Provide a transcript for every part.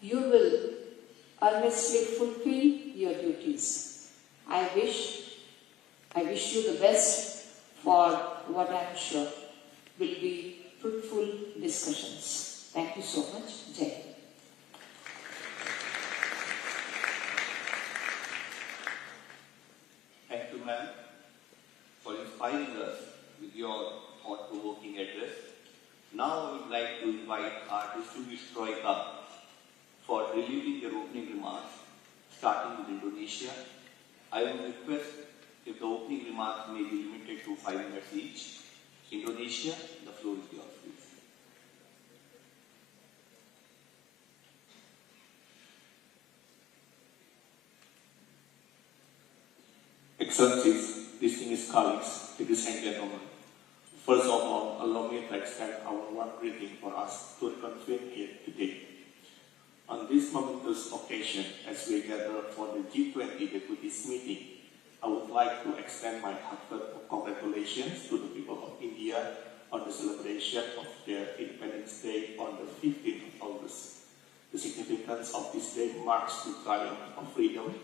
you will earnestly fulfill your duties. I wish you the best for what I am sure will be fruitful discussions. Thank you so much. Jai Hind. Thank you, ma'am, for inspiring us with your thought-provoking address. Now I would like to invite our distinguished Troika for delivering their opening remarks, starting with Indonesia. I will request if the opening remarks may be limited to 5 minutes each. Indonesia, the floor is yours, please. Excellencies, distinguished colleagues, ladies and gentlemen, first of all, allow me to extend our warm greeting for us to reconvene here today. On this momentous occasion, as we gather for the G20 deputies meeting, I would like to extend my heartfelt congratulations to the people of India on the celebration of their Independence Day on the 15th of August. The significance of this day marks the triumph of freedom,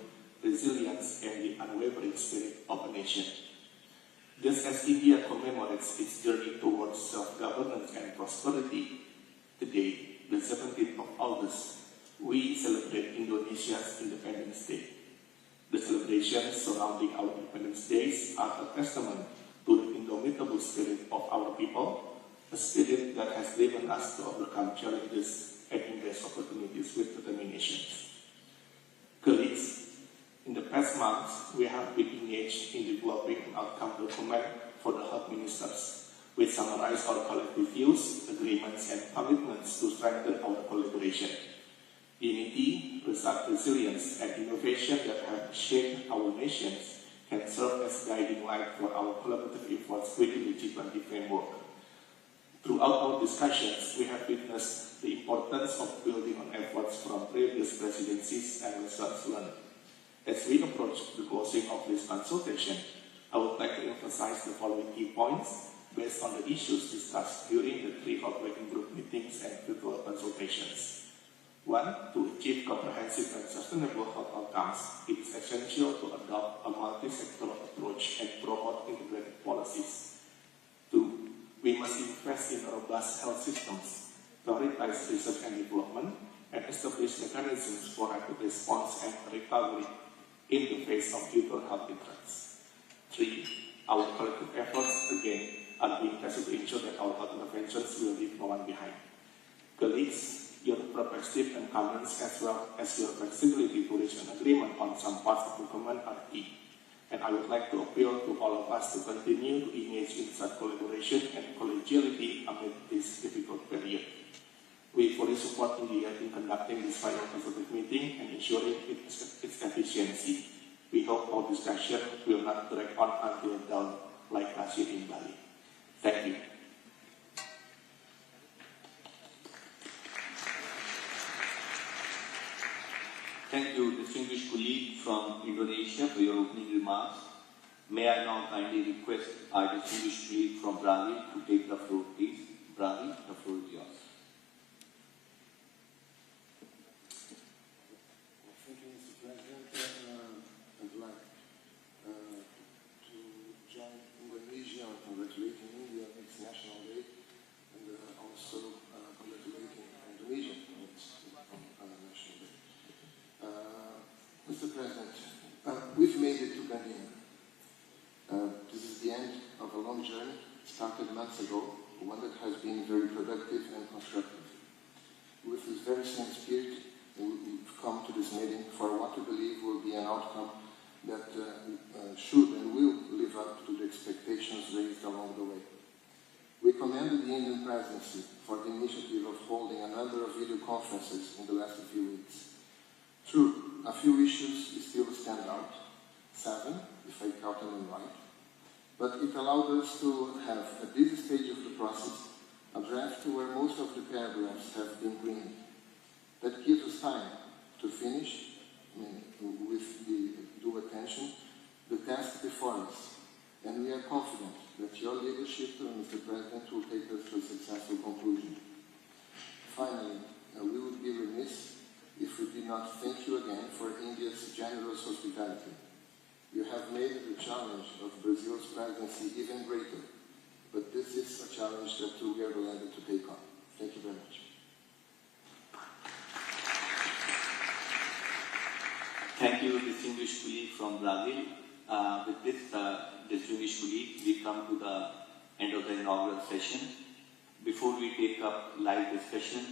resilience, and the unwavering spirit of a nation. Just as India commemorates its journey towards self-governance and prosperity, today, the 17th of August, we celebrate Indonesia's Independence Day. The celebrations surrounding our Independence Days are a testament to the indomitable spirit of our people, a spirit that has driven us to overcome challenges and embrace opportunities with determination. Colleagues, in the past months, we have been engaged in developing an outcome document for the health ministers, which summarize our collective views, agreements, and commitments to strengthen our collaboration. Unity, resilience, and innovation that have shaped our nations can serve as guiding light for our collaborative efforts within the G20 framework. Throughout our discussions, we have witnessed the importance of building on efforts from previous presidencies and lessons learned. As we approach the closing of this consultation, I would like to emphasize the following key points based on the issues discussed during the 3 working group meetings and virtual consultations. 1. To achieve comprehensive and sustainable health outcomes, it is essential to adopt a multi-sectoral approach and promote integrated policies. 2. We must invest in robust health systems, prioritize research and development, and establish mechanisms for rapid response and recovery in the face of future health threats. 3. Our collective efforts, again, are being tested to ensure that our health interventions will leave no one behind. Colleagues, your perspective and comments as well as your flexibility to reach an agreement on some parts of the document are key. And I would like to appeal to all of us to continue to engage in such collaboration and collegiality amid this difficult period. We fully support India in conducting this final consultative meeting and ensuring its efficiency. We hope our discussion will not drag on until dawn like last year in Bali. Thank you. Thank you, distinguished colleague from Indonesia, for your opening remarks. May I now kindly request our distinguished colleague from Brazil to take the floor, please. Brazil, the floor is yours. Thank you, Mr. President. I'd like to join Indonesia on congratulating India on its National Day and also congratulating Indonesia on its National Day. Mr. President, we've made it to Gandhina. This is the end of a long journey, started months ago, one that has been very productive and constructive. With this very same spirit, we've come to this meeting for what we believe will be an outcome that should and will live up to the expectations raised along the way. We commended the Indian presidency for the initiative of holding a number of video conferences in the last few weeks. True, a few issues still stand out, 7, if I count them right, but it allowed us to have, at this stage of the process, a draft where most of the paragraphs have been greened. That gives us time to finish, with the due attention, the task before us, and we are confident that your leadership, Mr. President, will take us to a successful conclusion. Finally, we would be remiss hospitality. You have made the challenge of Brazil's presidency even greater, but this is a challenge that we are delighted to take on. Thank you very much. Thank you, distinguished colleague from Brazil. With this distinguished colleague, we come to the end of the inaugural session. Before we take up live discussion,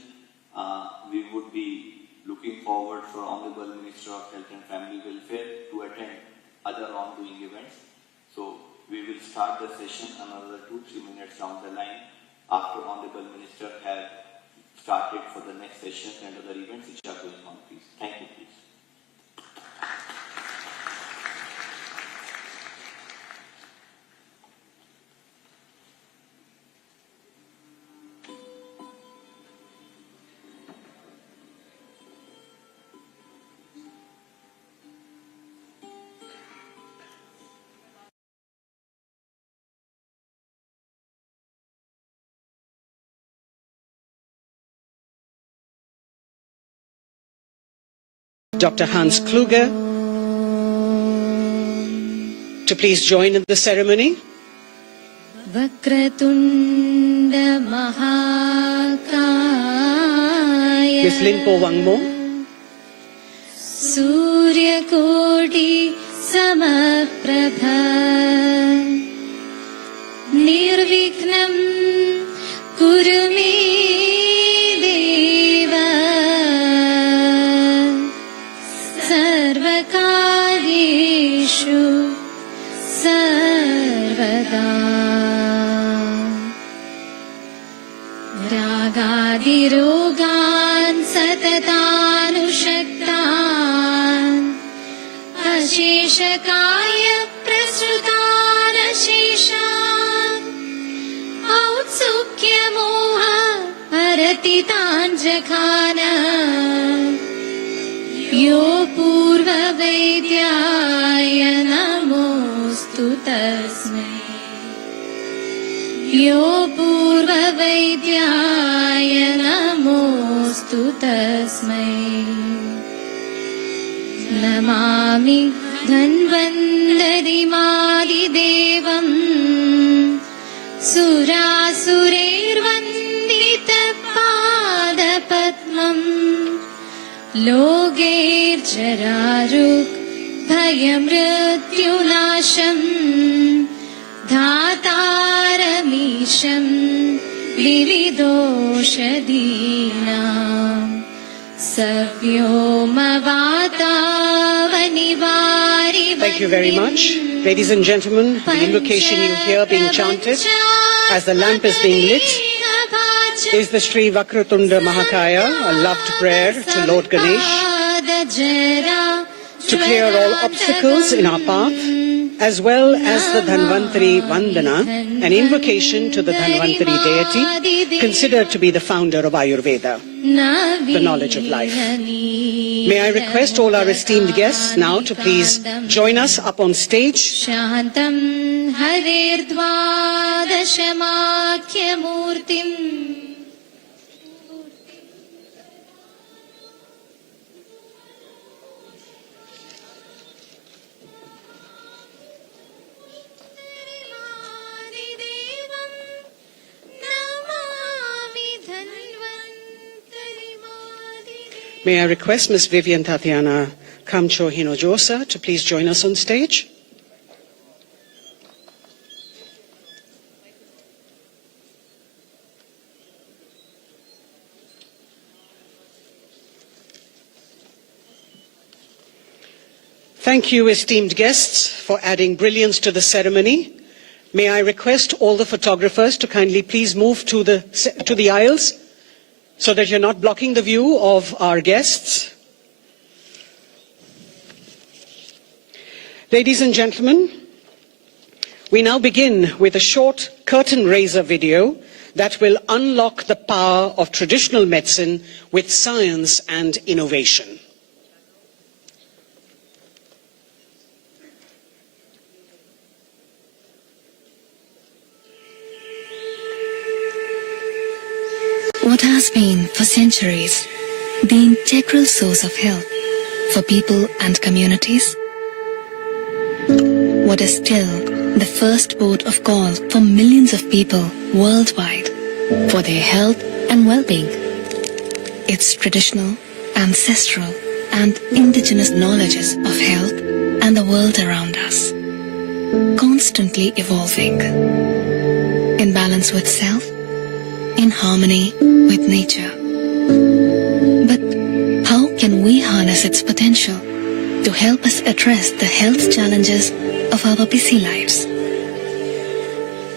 we would be looking forward for Honorable Minister of Health and Family Welfare to attend other ongoing events. So we will start the session another 2-3 minutes down the line after Honorable Minister has started for the next session and other events which are going on, please. Thank you, please. Dr. Hans Kluge to please join in the ceremony. Vakratunda Mahakaya Ms. Linpo Wangmo. Surya Koti Samaprabha Nirvikhnam Kurumi Ragadirogan satatanushaktan Asheshakaya prasrutan asheshan Autsukya moha aratitan jakhana Yo purva vaidyaya namostu tasmai Yo purva vaidyaya namostu tasmai Namami dhanvandari devam Surasurirvandita padapatmam Loger jararuk bhayamrityunasham Dhataramisham vividoshadinam Savyomavatavanivarivam. Thank you very much. Ladies and gentlemen, the invocation you hear being chanted as the lamp is being lit is the Sri Vakratunda Mahakaya, a loved prayer to Lord Ganesh to clear all obstacles in our path, as well as the Dhanvantari Vandana, an invocation to the Dhanvantari deity, considered to be the founder of Ayurveda, the knowledge of life. May I request all our esteemed guests now to please join us up on stage. Shantam Harirdvadashamakya Murtim May I request Ms. Vivian Tatiana Kamcho Hinojosa to please join us on stage. Thank you, esteemed guests, for adding brilliance to the ceremony. May I request all the photographers to kindly please move to the aisles so that you're not blocking the view of our guests. Ladies and gentlemen, we now begin with a short curtain raiser video that will unlock the power of traditional medicine with science and innovation. What has been for centuries the integral source of health for people and communities what is still the first port of call for millions of people worldwide for their health and well-being. Its traditional, ancestral, and indigenous knowledges of health and the world around us, constantly evolving, in balance with self, in harmony with nature. But how can we harness its potential to help us address the health challenges of our busy lives?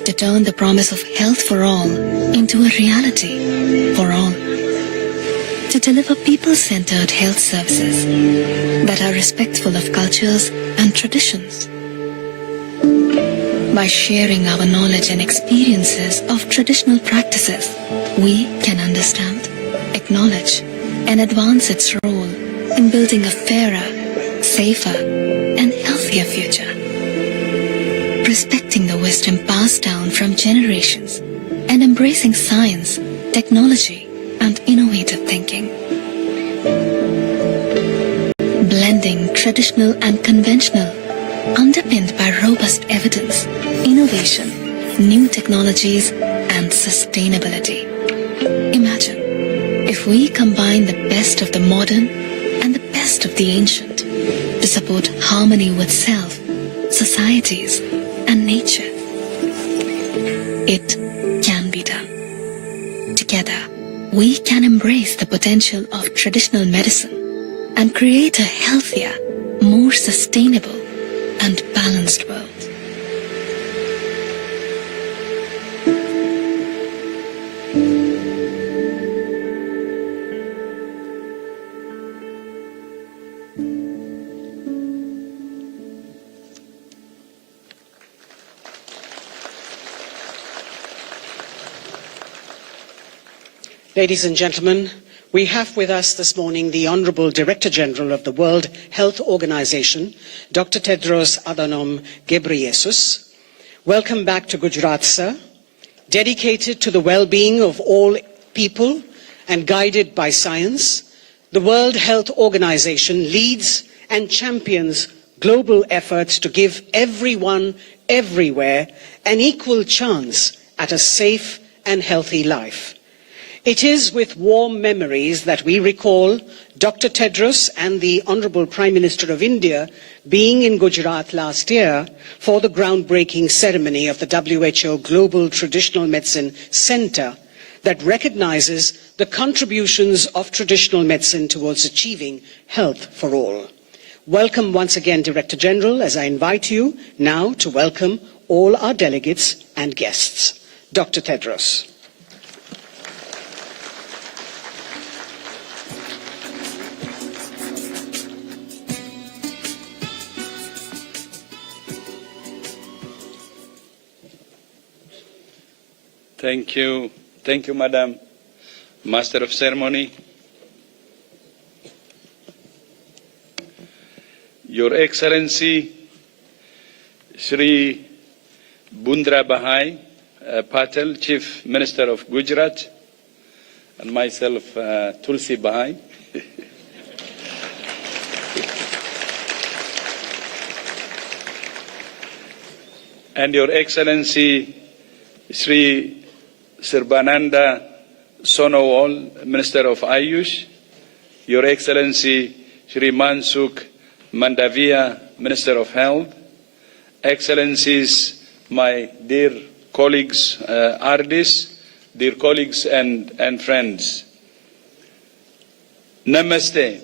To turn the promise of health for all into a reality for all. To deliver people-centered health services that are respectful of cultures and traditions. By sharing our knowledge and experiences of traditional practices, we can understand, acknowledge, and advance its role in building a fairer, safer, and healthier future. Respecting the wisdom passed down from generations and embracing science, technology, and innovative thinking. Blending traditional and conventional, underpinned by robust evidence, innovation, new technologies, and sustainability. Imagine if we combine the best of the modern and the best of the ancient to support harmony with self, societies, and nature. It can be done. Together, we can embrace the potential of traditional medicine and create a healthier, more sustainable, and balanced world. Ladies and gentlemen, we have with us this morning the Honourable Director General of the World Health Organization, Dr. Tedros Adhanom Ghebreyesus. Welcome back to Gujarat, sir. Dedicated to the well-being of all people and guided by science, the World Health Organization leads and champions global efforts to give everyone, everywhere, an equal chance at a safe and healthy life. It is with warm memories that we recall Dr. Tedros and the Honourable Prime Minister of India being in Gujarat last year for the groundbreaking ceremony of the WHO Global Traditional Medicine Centre that recognises the contributions of traditional medicine towards achieving health for all. Welcome once again, Director General, as I invite you now to welcome all our delegates and guests. Dr. Tedros. Thank you, Madam Master of Ceremony. Your Excellency, Shri Bundra Bahai Patel, Chief Minister of Gujarat, and myself, Tulsi Bahai. And Your Excellency, Shri Sirbananda Sonowal, Minister of Ayush, Your Excellency Shri Mansukh Mandavia, Minister of Health, Excellencies, my dear colleagues, RDs, dear colleagues and friends. Namaste.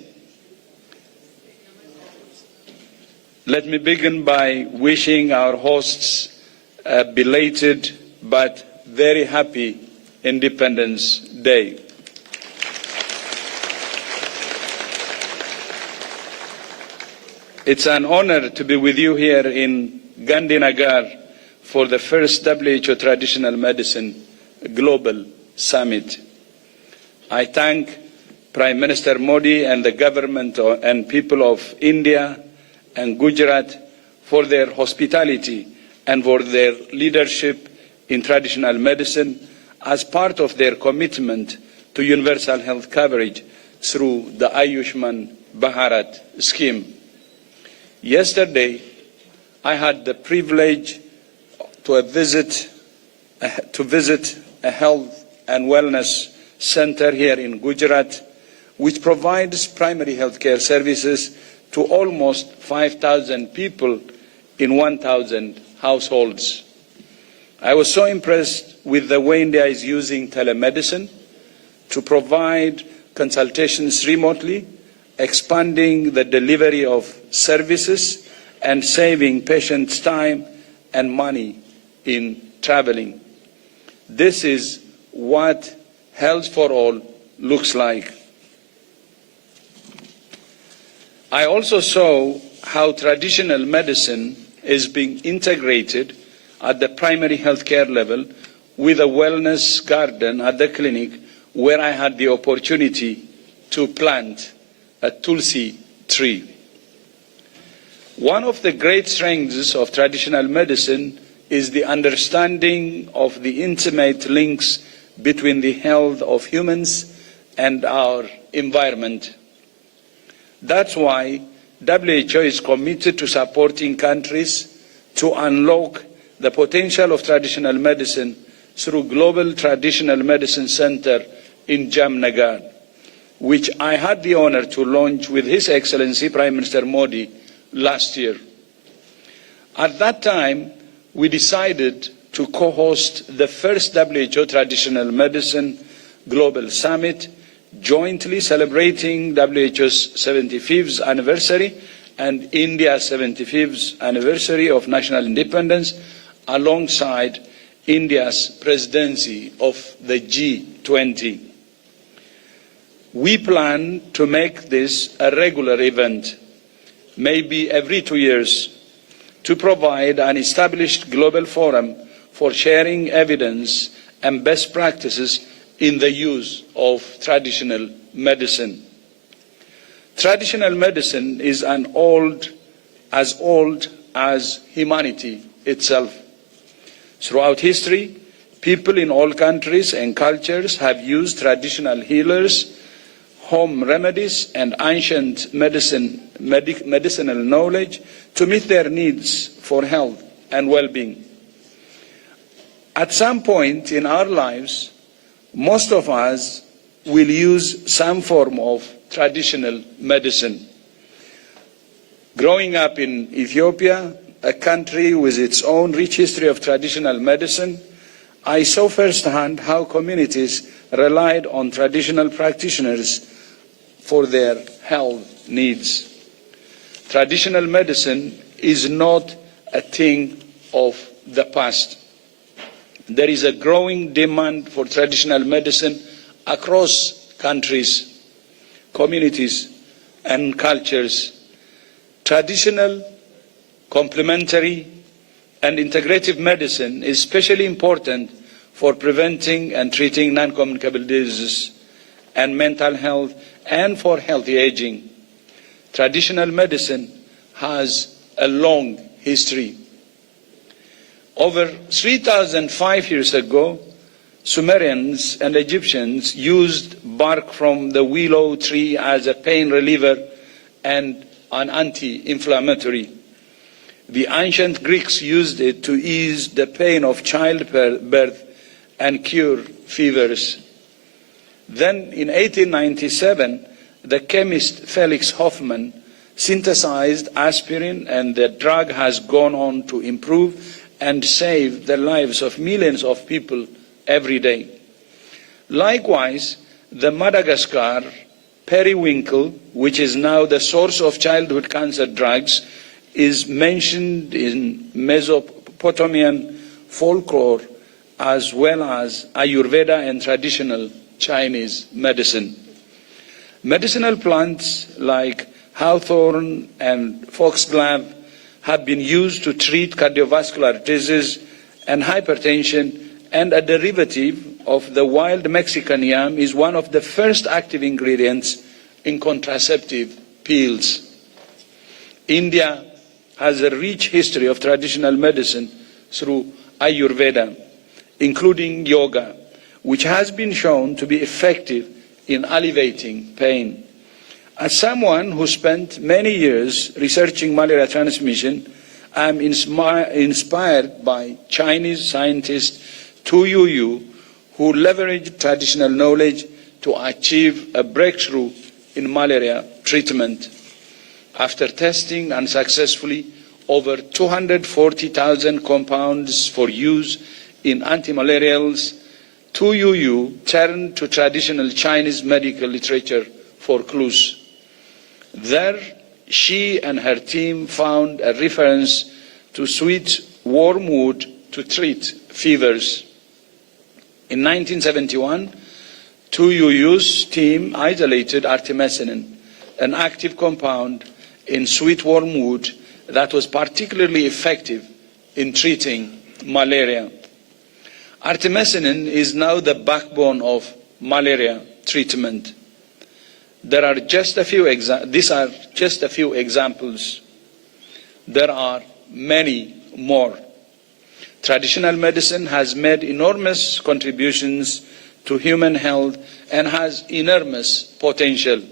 Let me begin by wishing our hosts a belated but very happy Independence Day. It's an honor to be with you here in Gandhinagar for the first WHO Traditional Medicine Global Summit. I thank Prime Minister Modi and the government and people of India and Gujarat for their hospitality and for their leadership in traditional medicine as part of their commitment to universal health coverage through the Ayushman Bharat scheme. Yesterday, I had the privilege to visit a health and wellness center here in Gujarat, which provides primary health care services to almost 5,000 people in 1,000 households. I was so impressed with the way India is using telemedicine to provide consultations remotely, expanding the delivery of services and saving patients time and money in traveling. This is what health for all looks like. I also saw how traditional medicine is being integrated at the primary healthcare level with a wellness garden at the clinic where I had the opportunity to plant a tulsi tree. One of the great strengths of traditional medicine is the understanding of the intimate links between the health of humans and our environment. That's why WHO is committed to supporting countries to unlock the potential of traditional medicine through Global Traditional Medicine Center in Jamnagar, which I had the honor to launch with His Excellency Prime Minister Modi last year. At that time, we decided to co-host the first WHO Traditional Medicine Global Summit, jointly celebrating WHO's 75th anniversary and India's 75th anniversary of national independence, alongside India's presidency of the G20. We plan to make this a regular event, maybe every 2 years, to provide an established global forum for sharing evidence and best practices in the use of traditional medicine. Traditional medicine is as old as humanity itself. Throughout history, people in all countries and cultures have used traditional healers, home remedies, and ancient medicinal knowledge to meet their needs for health and well-being. At some point in our lives, most of us will use some form of traditional medicine. Growing up in Ethiopia, a country with its own rich history of traditional medicine, I saw firsthand how communities relied on traditional practitioners for their health needs. Traditional medicine is not a thing of the past. There is a growing demand for traditional medicine across countries, communities, and cultures. Traditional, complementary, and integrative medicine is especially important for preventing and treating non-communicable diseases and mental health and for healthy aging. Traditional medicine has a long history. Over 3,500 years ago, Sumerians and Egyptians used bark from the willow tree as a pain reliever and an anti-inflammatory. The ancient Greeks used it to ease the pain of childbirth and cure fevers. Then in 1897, the chemist Felix Hoffmann synthesized aspirin, and the drug has gone on to improve and save the lives of millions of people every day. Likewise, the Madagascar periwinkle, which is now the source of childhood cancer drugs, is mentioned in Mesopotamian folklore as well as Ayurveda and traditional Chinese medicine. Medicinal plants like hawthorn and foxglove have been used to treat cardiovascular disease and hypertension, and a derivative of the wild Mexican yam is one of the first active ingredients in contraceptive pills. India has a rich history of traditional medicine through Ayurveda, including yoga, which has been shown to be effective in alleviating pain. As someone who spent many years researching malaria transmission, I'm inspired by Chinese scientist Tu Youyou, who leveraged traditional knowledge to achieve a breakthrough in malaria treatment. After testing unsuccessfully over 240,000 compounds for use in antimalarials, Tu Youyou turned to traditional Chinese medical literature for clues. There, she and her team found a reference to sweet wormwood to treat fevers. In 1971, Tu Youyou's team isolated artemisinin, an active compound in sweet wormwood that was particularly effective in treating malaria. Artemisinin is now the backbone of malaria treatment. These are just a few examples. There are many more. Traditional medicine has made enormous contributions to human health and has enormous potential.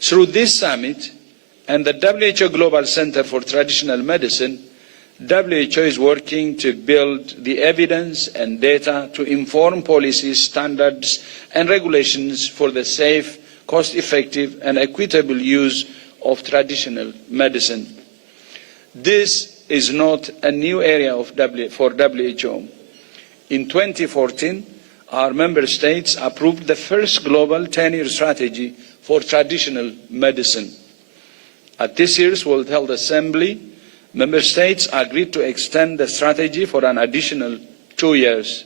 Through this summit and the WHO Global Center for Traditional Medicine, WHO is working to build the evidence and data to inform policies, standards and regulations for the safe, cost-effective and equitable use of traditional medicine. This is not a new area for WHO. In 2014, our member states approved the first global 10-year strategy for traditional medicine. At this year's World Health Assembly, member states agreed to extend the strategy for an additional 2 years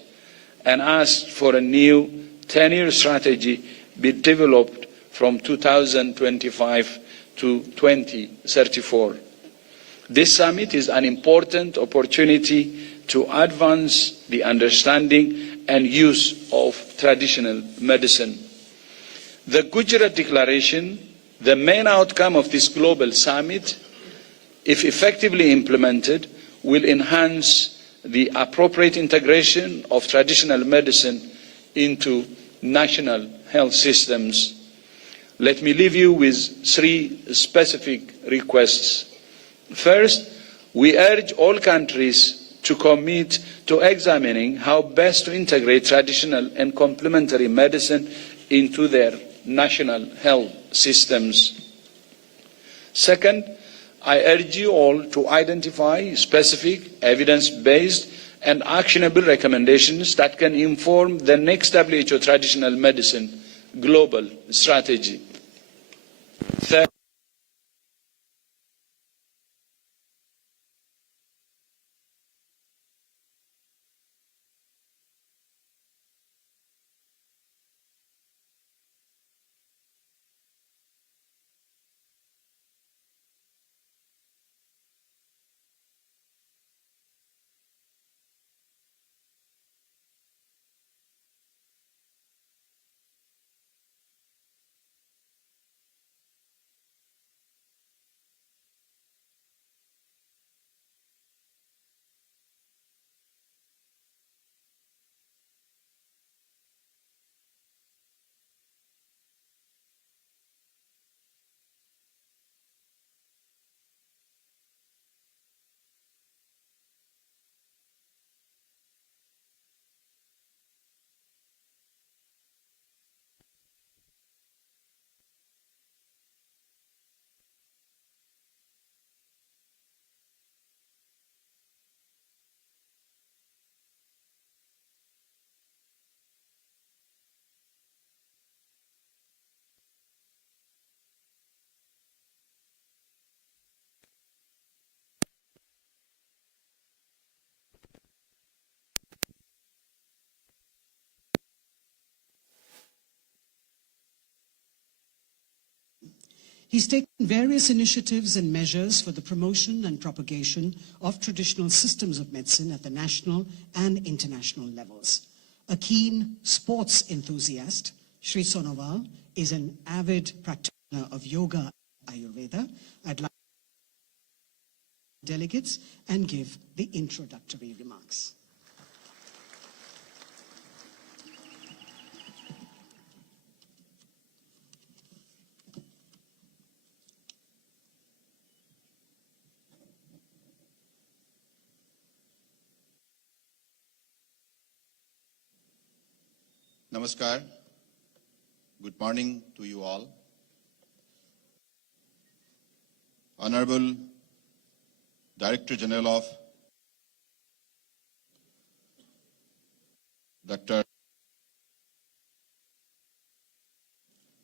and asked for a new 10-year strategy be developed from 2025 to 2034. This summit is an important opportunity to advance the understanding and use of traditional medicine. The Gujarat Declaration, the main outcome of this global summit, if effectively implemented, will enhance the appropriate integration of traditional medicine into national health systems. Let me leave you with 3 specific requests. First, we urge all countries to commit to examining how best to integrate traditional and complementary medicine into their national health systems. Second, I urge you all to identify specific, evidence-based and actionable recommendations that can inform the next WHO Traditional Medicine Global Strategy. Third, He's taken various initiatives and measures for the promotion and propagation of traditional systems of medicine at the national and international levels. A keen sports enthusiast, Sri Sonowal is an avid practitioner of yoga and Ayurveda. I'd like delegates and give the introductory remarks. Namaskar. Good morning to you all. Honorable Director General of Dr.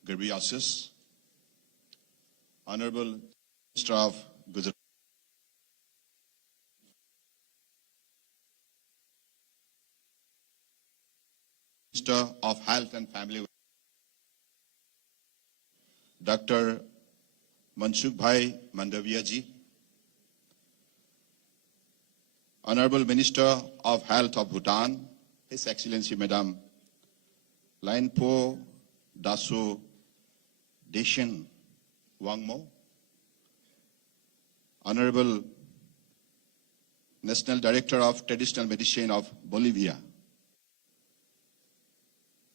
Ghebreyesus, Honorable Minister of Gujarat, Minister of Health and Family, Dr. Manshukh Bhai Mandaviya ji, Honorable Minister of Health of Bhutan, His Excellency Madam Lainpo Daso Deshen Wangmo, Honorable National Director of Traditional Medicine of Bolivia,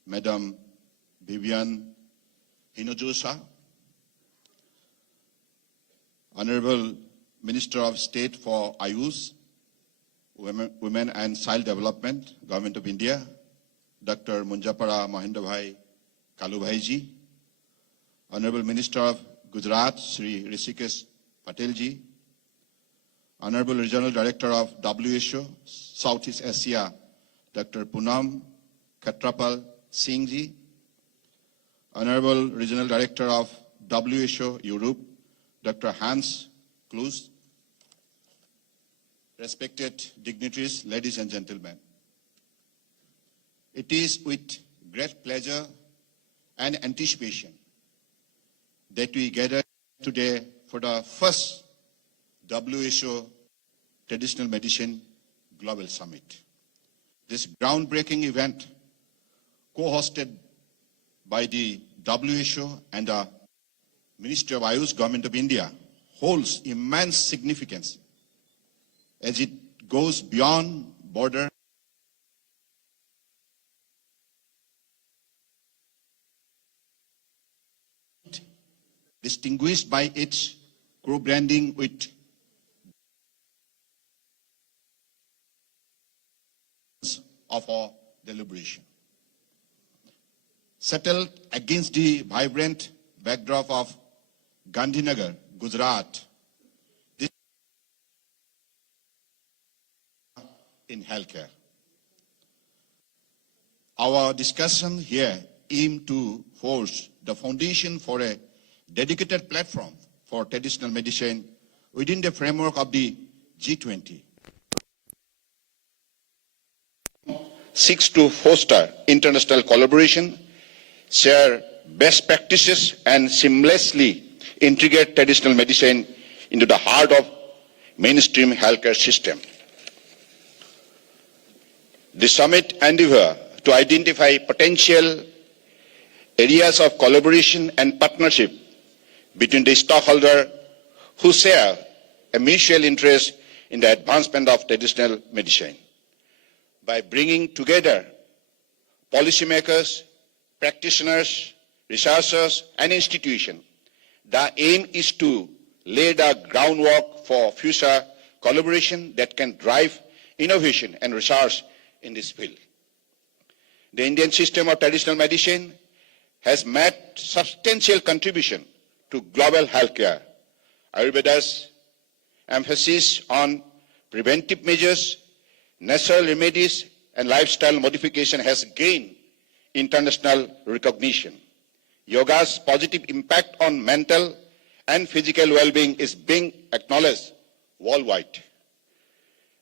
Madam Vivian Hinojosa, Honorable Minister of State for Ayush, Women and Child Development, Government of India, Dr. Munjapara Mahendra Bhai Kalubhai ji, Honorable Minister of Gujarat, Sri Rishikesh Patel ji, Honorable Regional Director of WHO, Southeast Asia, Dr. Poonam Khetrapal Singh ji, Honorable Regional Director of WHO Europe, Dr. Hans Klus, respected dignitaries, ladies and gentlemen. It is with great pleasure and anticipation that we gather today for the first WHO Traditional Medicine Global Summit. This groundbreaking event, co-hosted by the WHO and the Ministry of Ayush, Government of India, holds immense significance as it goes beyond border distinguished by its co-branding with of our deliberation. Settled against the vibrant backdrop of Gandhinagar, Gujarat, this in healthcare. Our discussion here aims to forge the foundation for a dedicated platform for traditional medicine within the framework of the G20. Seeks to foster international collaboration, share best practices, and seamlessly integrate traditional medicine into the heart of mainstream healthcare system. The summit endeavor to identify potential areas of collaboration and partnership between the stakeholders who share a mutual interest in the advancement of traditional medicine. By bringing together policymakers, practitioners, researchers, and institutions, the aim is to lay the groundwork for future collaboration that can drive innovation and research in this field. The Indian system of traditional medicine has made substantial contribution to global healthcare. Ayurveda's emphasis on preventive measures, natural remedies, and lifestyle modification has gained international recognition. Yoga's positive impact on mental and physical well-being is being acknowledged worldwide.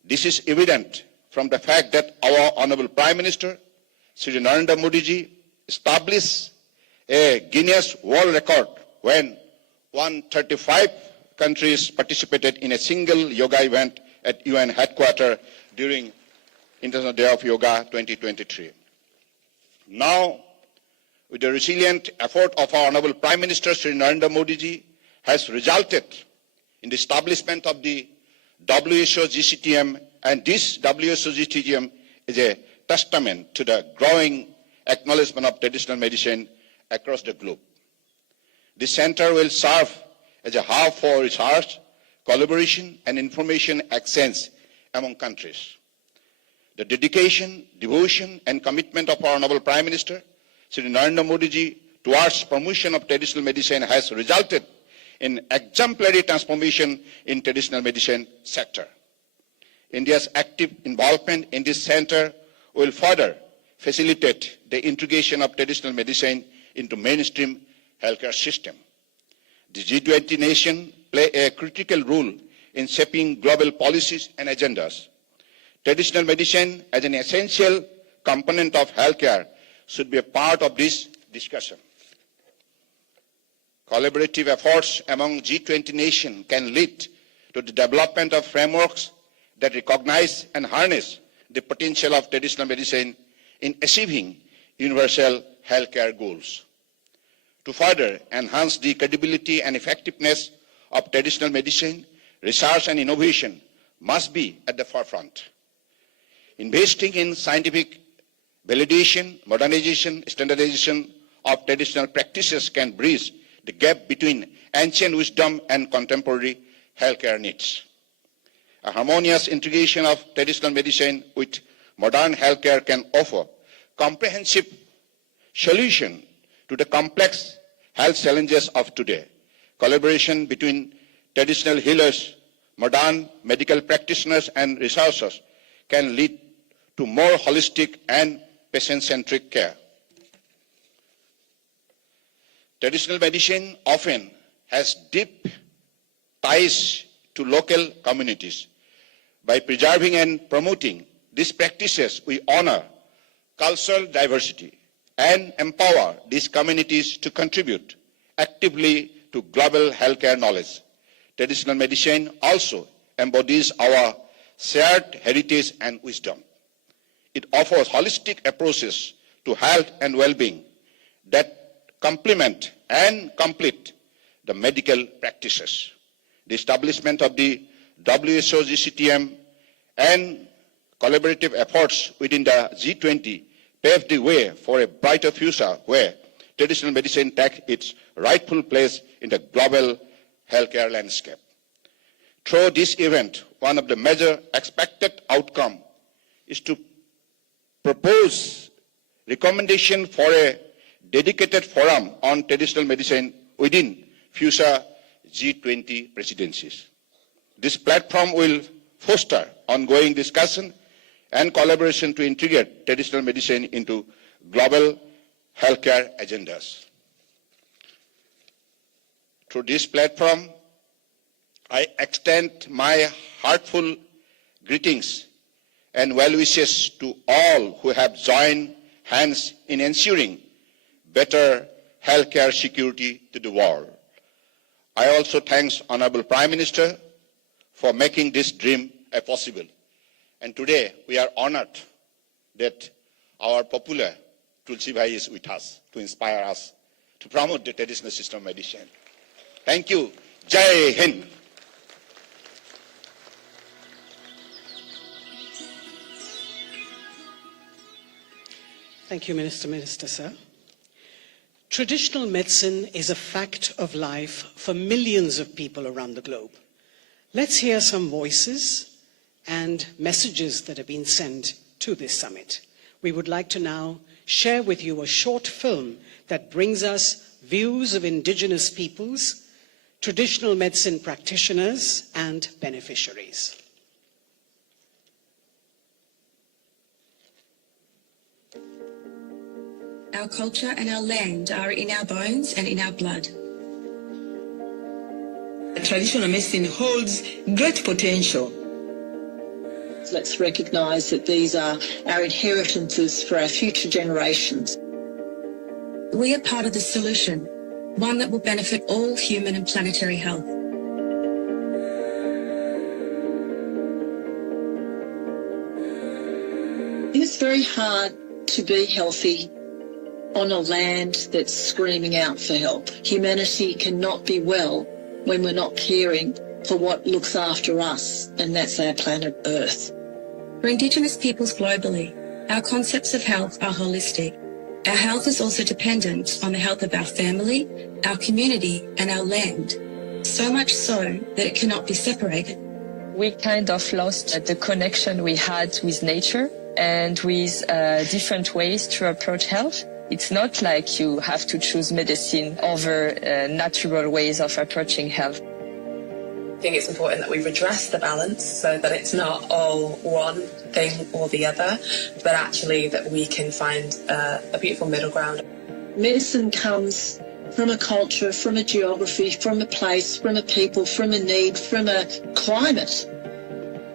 This is evident from the fact that our Honorable Prime Minister, Shri Narendra Modi ji, established a Guinness World Record when 135 countries participated in a single yoga event at UN headquarters during International Day of Yoga 2023. Now, with the resilient effort of our Honorable Prime Minister Shri Narendra Modi ji, has resulted in the establishment of the WHO GCTM, and this WHO GCTM is a testament to the growing acknowledgement of traditional medicine across the globe. The center will serve as a hub for research, collaboration, and information exchange among countries. The dedication, devotion, and commitment of our Honorable Prime Minister, Shri Narendra Modi ji, towards promotion of traditional medicine has resulted in exemplary transformation in traditional medicine sector. India's active involvement in this center will further facilitate the integration of traditional medicine into mainstream healthcare system. The G20 nation play a critical role in shaping global policies and agendas. Traditional medicine as an essential component of healthcare should be a part of this discussion. Collaborative efforts among G20 nations can lead to the development of frameworks that recognize and harness the potential of traditional medicine in achieving universal healthcare goals. To further enhance the credibility and effectiveness of traditional medicine, research and innovation must be at the forefront. Investing in scientific validation, modernization, standardization of traditional practices can bridge the gap between ancient wisdom and contemporary healthcare needs. A harmonious integration of traditional medicine with modern healthcare can offer comprehensive solution to the complex health challenges of today. Collaboration between traditional healers, modern medical practitioners, and researchers can lead to more holistic and patient-centric care. Traditional medicine often has deep ties to local communities. By preserving and promoting these practices, we honor cultural diversity and empower these communities to contribute actively to global healthcare knowledge. Traditional medicine also embodies our shared heritage and wisdom. It offers holistic approaches to health and well-being that complement and complete the medical practices. The establishment of the WHO GCTM and collaborative efforts within the G20 paved the way for a brighter future where traditional medicine takes its rightful place in the global healthcare landscape. Through this event, one of the major expected outcomes is to propose recommendation for a dedicated forum on traditional medicine within future G20 presidencies. This platform will foster ongoing discussion and collaboration to integrate traditional medicine into global healthcare agendas. Through this platform, I extend my heartfelt greetings and well wishes to all who have joined hands in ensuring better healthcare security to the world. I also thank Honorable Prime Minister for making this dream possible. And today we are honored that our popular Tulsi Bhai is with us to inspire us to promote the traditional system of medicine. Thank you. Jai Hind. Thank you, Minister, sir. Traditional medicine is a fact of life for millions of people around the globe. Let's hear some voices and messages that have been sent to this summit. We would like to now share with you a short film that brings us views of indigenous peoples, traditional medicine practitioners, and beneficiaries. Our culture and our land are in our bones and in our blood. Traditional medicine holds great potential. Let's recognise that these are our inheritances for our future generations. We are part of the solution, one that will benefit all human and planetary health. It's very hard to be healthy on a land that's screaming out for help. Humanity cannot be well when we're not caring for what looks after us, and that's our planet Earth. For Indigenous peoples globally, our concepts of health are holistic. Our health is also dependent on the health of our family, our community, and our land. So much so that it cannot be separated. We kind of lost the connection we had with nature. and with different ways to approach health. It's not like you have to choose medicine over natural ways of approaching health. I think it's important that we redress the balance so that it's not all one thing or the other, but actually that we can find a beautiful middle ground. Medicine comes from a culture, from a geography, from a place, from a people, from a need, from a climate.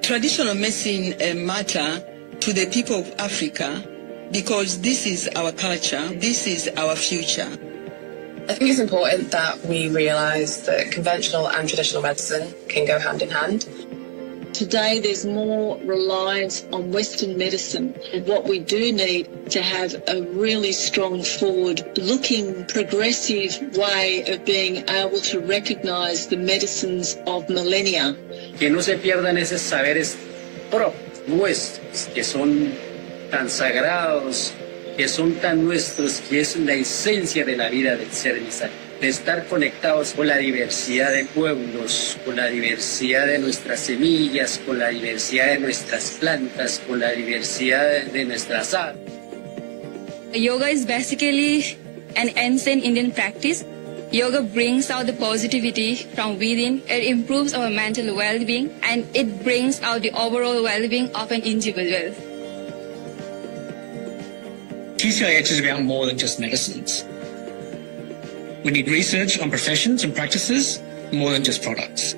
Traditional medicine matter to the people of Africa because this is our culture, this is our future. I think it's important that we realise that conventional and traditional medicine can go hand in hand. Today there's more reliance on Western medicine, and what we do need to have a really strong forward-looking, progressive way of being able to recognise the medicines of millennia. Que no se pierdan esos saberes nuestros, que son tan sagrados, que son tan nuestros, que es la esencia de la vida del ser de estar conectados con la diversidad de pueblos, con la diversidad de nuestras semillas, con la diversidad de nuestras plantas, con la diversidad de nuestras aves. Yoga is basically an ancient Indian practice. Yoga brings out the positivity from within, it improves our mental well-being, and it brings out the overall well-being of an individual. TCIH is about more than just medicines. We need research on professions and practices more than just products.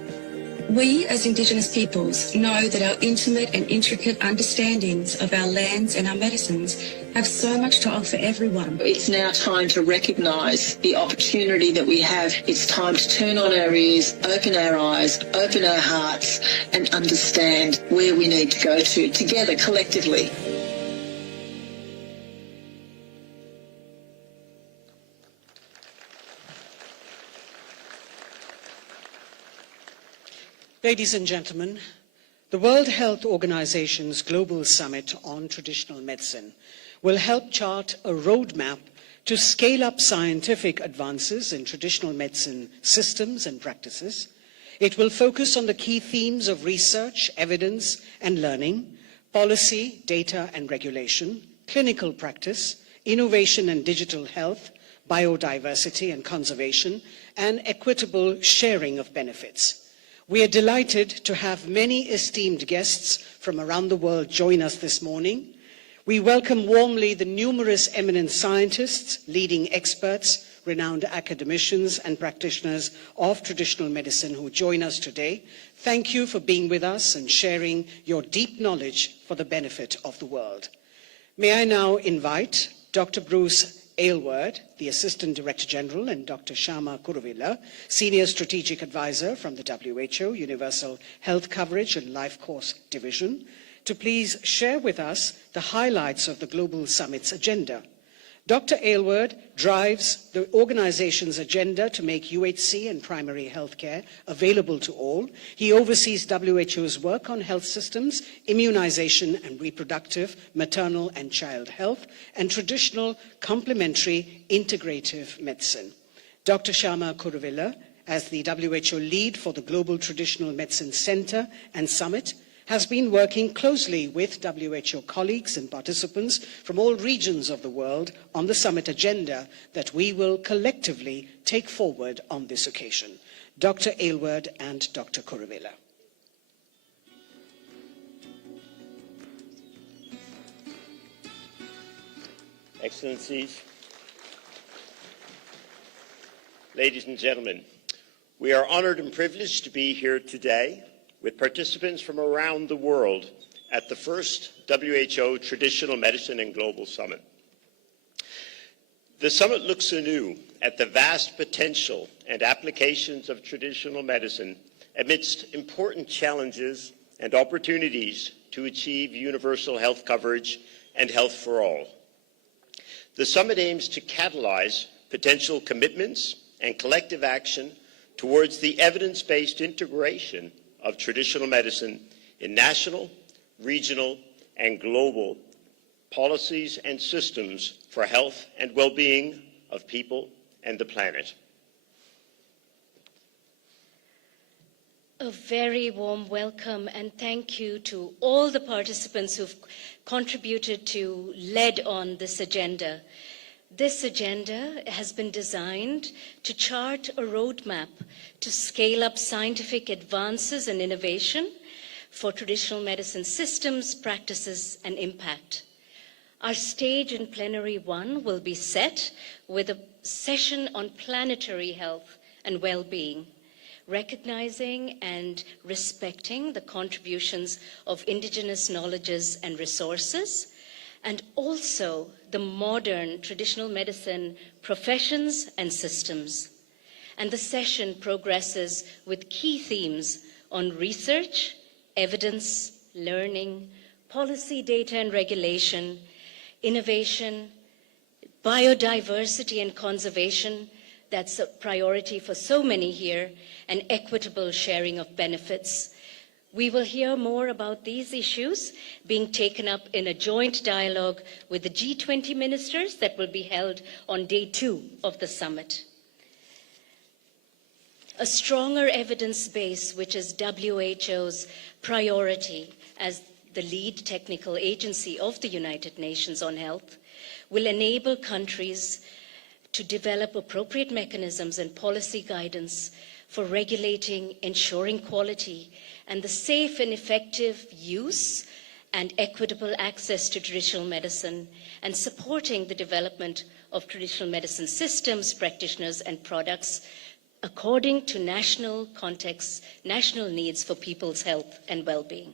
We as Indigenous peoples know that our intimate and intricate understandings of our lands and our medicines have so much to offer everyone. It's now time to recognise the opportunity that we have. It's time to turn on our ears, open our eyes, open our hearts, and understand where we need to go to together, collectively. Ladies and gentlemen, the World Health Organization's Global Summit on Traditional Medicine will help chart a roadmap to scale up scientific advances in traditional medicine systems and practices. It will focus on the key themes of research, evidence and learning, policy, data and regulation, clinical practice, innovation and digital health, biodiversity and conservation, and equitable sharing of benefits. We are delighted to have many esteemed guests from around the world join us this morning. We welcome warmly the numerous eminent scientists, leading experts, renowned academicians and practitioners of traditional medicine who join us today. Thank you for being with us and sharing your deep knowledge for the benefit of the world. May I now invite Dr. Bruce Aylward, the Assistant Director General, and Dr. Shama Kuruvilla, Senior Strategic Advisor from the WHO Universal Health Coverage and Life Course Division, to please share with us the highlights of the Global Summit's agenda. Dr. Aylward drives the organization's agenda to make UHC and primary healthcare available to all. He oversees WHO's work on health systems, immunization and reproductive, maternal and child health, and traditional complementary integrative medicine. Dr. Shama Kuruvilla, as the WHO lead for the Global Traditional Medicine Center and Summit, has been working closely with WHO colleagues and participants from all regions of the world on the summit agenda that we will collectively take forward on this occasion. Dr. Aylward and Dr. Kuruvilla. Excellencies, ladies and gentlemen, we are honored and privileged to be here today with participants from around the world at the first WHO Traditional Medicine and Global Summit. The summit looks anew at the vast potential and applications of traditional medicine amidst important challenges and opportunities to achieve universal health coverage and health for all. The summit aims to catalyze potential commitments and collective action towards the evidence-based integration of traditional medicine in national, regional, and global policies and systems for health and well-being of people and the planet. A very warm welcome and thank you to all the participants who've contributed to lead on this agenda. This agenda has been designed to chart a roadmap to scale up scientific advances and innovation for traditional medicine systems, practices, and impact. Our stage in plenary 1 will be set with a session on planetary health and well-being, recognizing and respecting the contributions of indigenous knowledges and resources, and also the modern traditional medicine professions and systems. And the session progresses with key themes on research, evidence, learning, policy, data and regulation, innovation, biodiversity and conservation, that's a priority for so many here, and equitable sharing of benefits. We will hear more about these issues being taken up in a joint dialogue with the G20 ministers that will be held on day 2 of the summit. A stronger evidence base, which is WHO's priority as the lead technical agency of the United Nations on health, will enable countries to develop appropriate mechanisms and policy guidance for regulating, ensuring quality, and the safe and effective use and equitable access to traditional medicine, and supporting the development of traditional medicine systems, practitioners, and products according to national contexts, national needs for people's health and well-being.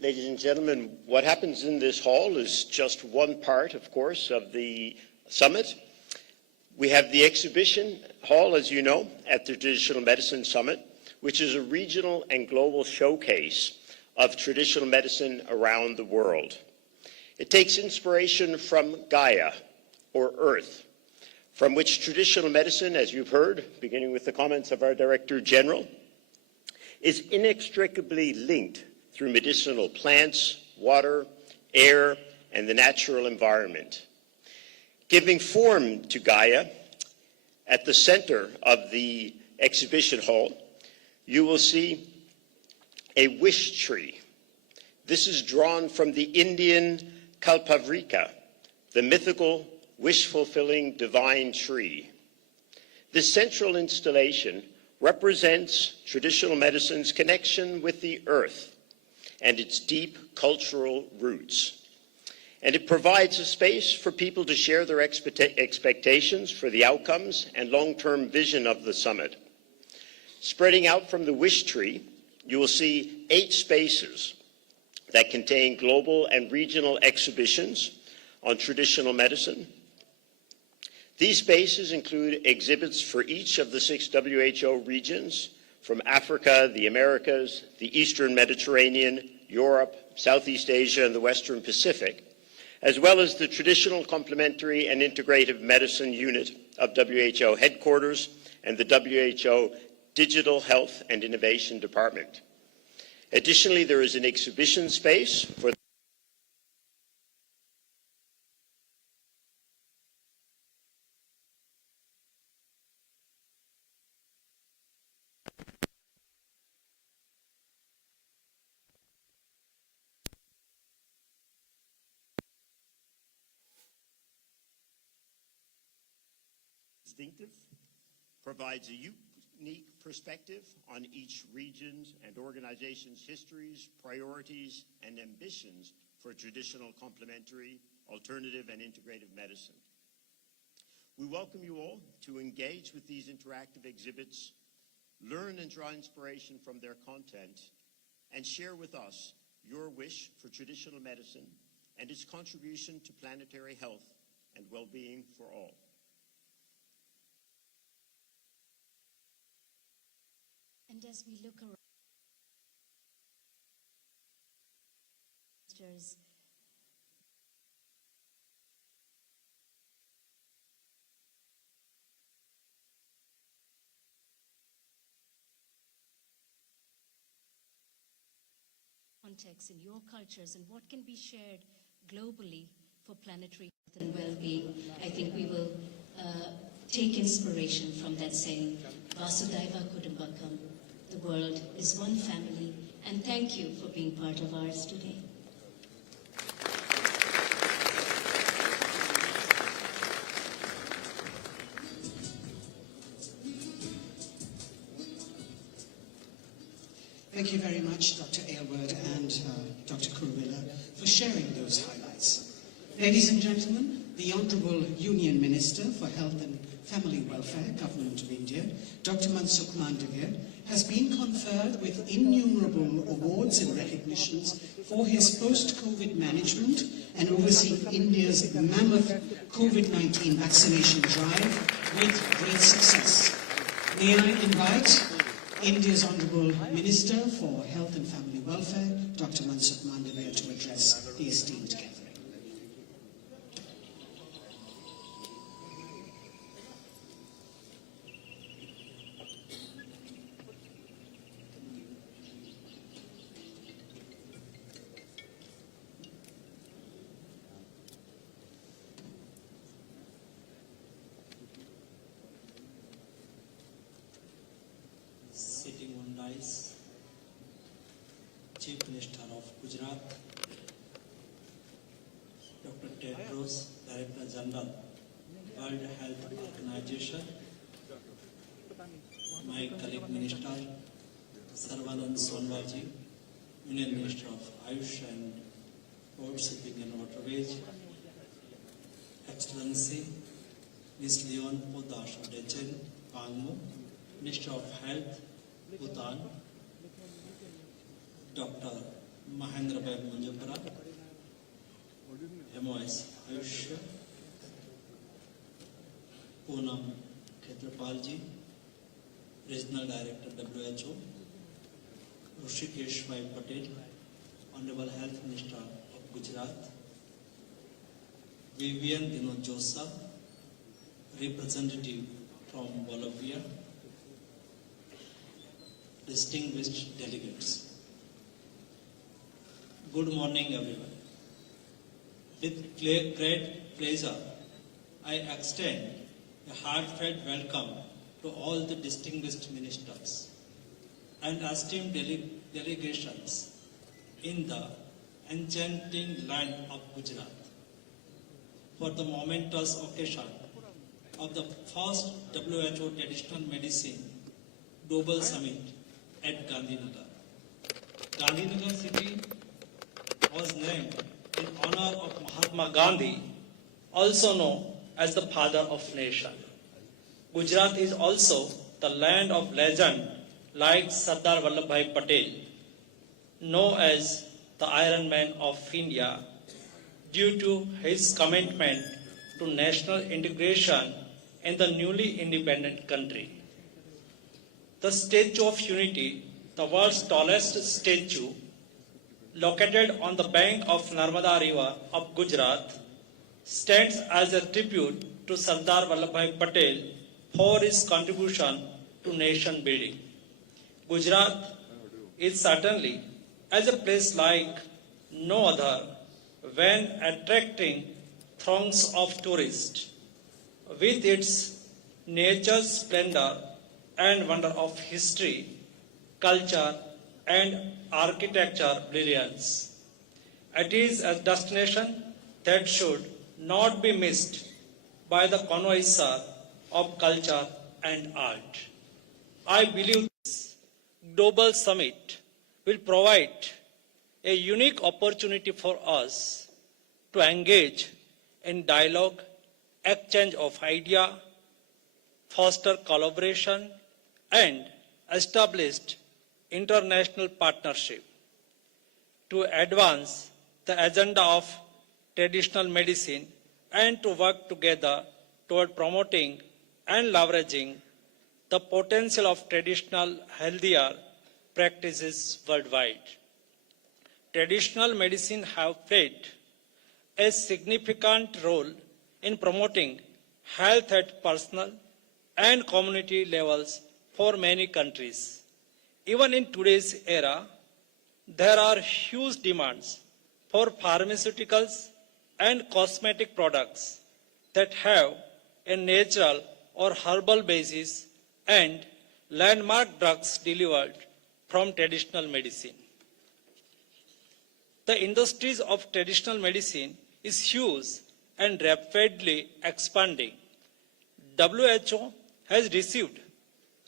Ladies and gentlemen, what happens in this hall is just one part, of course, of the summit. We have the exhibition hall, as you know, at the Traditional Medicine Summit, which is a regional and global showcase of traditional medicine around the world. It takes inspiration from Gaia, or Earth, from which traditional medicine, as you've heard, beginning with the comments of our Director General, is inextricably linked through medicinal plants, water, air, and the natural environment. Giving form to Gaia, at the center of the exhibition hall, you will see a wish tree. This is drawn from the Indian Kalpavrika, the mythical, wish-fulfilling divine tree. This central installation represents traditional medicine's connection with the earth and its deep cultural roots. And it provides a space for people to share their expectations for the outcomes and long-term vision of the summit. Spreading out from the wish tree, you will see 8 spaces that contain global and regional exhibitions on traditional medicine. These spaces include exhibits for each of the 6 WHO regions, from Africa, the Americas, the Eastern Mediterranean, Europe, Southeast Asia, and the Western Pacific, as well as the Traditional Complementary and Integrative Medicine Unit of WHO headquarters and the WHO Digital Health and Innovation Department. Additionally, there is an exhibition space for distinctive, provides a unique perspective on each region's and organization's histories, priorities, and ambitions for traditional, complementary, alternative, and integrative medicine. We welcome you all to engage with these interactive exhibits, learn and draw inspiration from their content, and share with us your wish for traditional medicine and its contribution to planetary health and well-being for all. And as we look around, context in your cultures and what can be shared globally for planetary health and well-being, I think we will take inspiration from that saying, Vasudhaiva Kudumbakam, the world is one family, and thank you for being part of ours today. Thank you very much, Dr. Aylward and Dr. Kuruvilla, for sharing those highlights. Ladies and gentlemen, the Honourable Union Minister for Health and Family Welfare, Government of India, Dr. Mansukh Mandavia, has been conferred with innumerable awards and recognitions for his post-COVID management and overseeing India's mammoth COVID-19 vaccination drive with great success. May I invite India's Honourable Minister for Health and Family Welfare, Dr. Mansukh Mandavia, to address the esteemed gathering. Sitting on dais, Chief Minister of Gujarat, Dr. Tedros, Director General, World Health Organization, my colleague Minister, Sarvanand Sonwarji, Union Minister of Ayush and Road Shipping and Waterways, Excellency Ms. Leon Podash Dechen Pangmo, Minister of Health, Bhutan, Dr. Mahendra Bhai Munjapara, MOS Ayush, Poonam Khetrapalji, Regional Director WHO, Rishikesh Bhai Patel, Honorable Health Minister of Gujarat, Vivian Dinod Josa, representative from Bolivia, distinguished delegates. Good morning, everyone. With great pleasure, I extend a heartfelt welcome to all the distinguished ministers and esteemed delegations in the enchanting land of Gujarat for the momentous occasion of the first WHO Traditional Medicine Global Summit at Gandhinagar. Gandhinagar city was named in honor of Mahatma Gandhi, also known as the father of nation. Gujarat is also the land of legend like Sardar Vallabhbhai Patel, known as the Iron Man of India, due to his commitment to national integration in the newly independent country. The Statue of Unity, the world's tallest statue, located on the bank of Narmada River of Gujarat, stands as a tribute to Sardar Vallabhbhai Patel for his contribution to nation building. Gujarat is certainly as a place like no other when attracting throngs of tourists with its nature's splendor and wonder of history, culture, and architecture brilliance. It is a destination that should not be missed by the connoisseur of culture and art. I believe this global summit will provide a unique opportunity for us to engage in dialogue, exchange of ideas, foster collaboration, and establish international partnership to advance the agenda of traditional medicine and to work together toward promoting and leveraging the potential of traditional healthier practices worldwide. Traditional medicine have played a significant role in promoting health at personal and community levels for many countries. Even in today's era, there are huge demands for pharmaceuticals and cosmetic products that have a natural or herbal basis and landmark drugs delivered from traditional medicine. The industries of traditional medicine is huge and rapidly expanding. WHO has received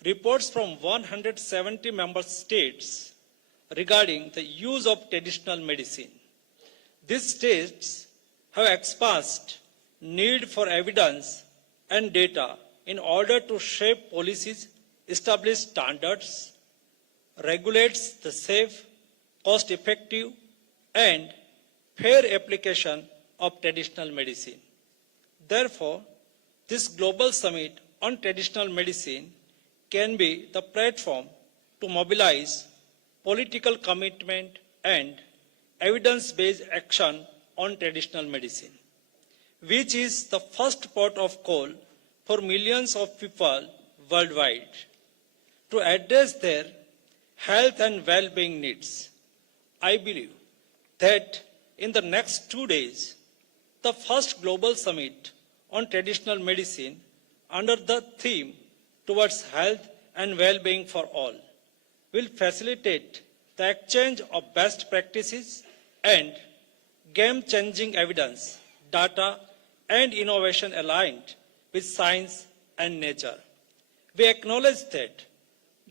reports from 170 member states regarding the use of traditional medicine. These states have expressed need for evidence and data in order to shape policies, establish standards, regulates the safe, cost-effective, and fair application of traditional medicine. Therefore, this global summit on traditional medicine can be the platform to mobilize political commitment and evidence-based action on traditional medicine, which is the first port of call for millions of people worldwide to address their health and well-being needs. I believe that in the next 2 days, the first global summit on traditional medicine under the theme towards health and well-being for all will facilitate the exchange of best practices and game-changing evidence, data, and innovation aligned with science and nature. We acknowledge that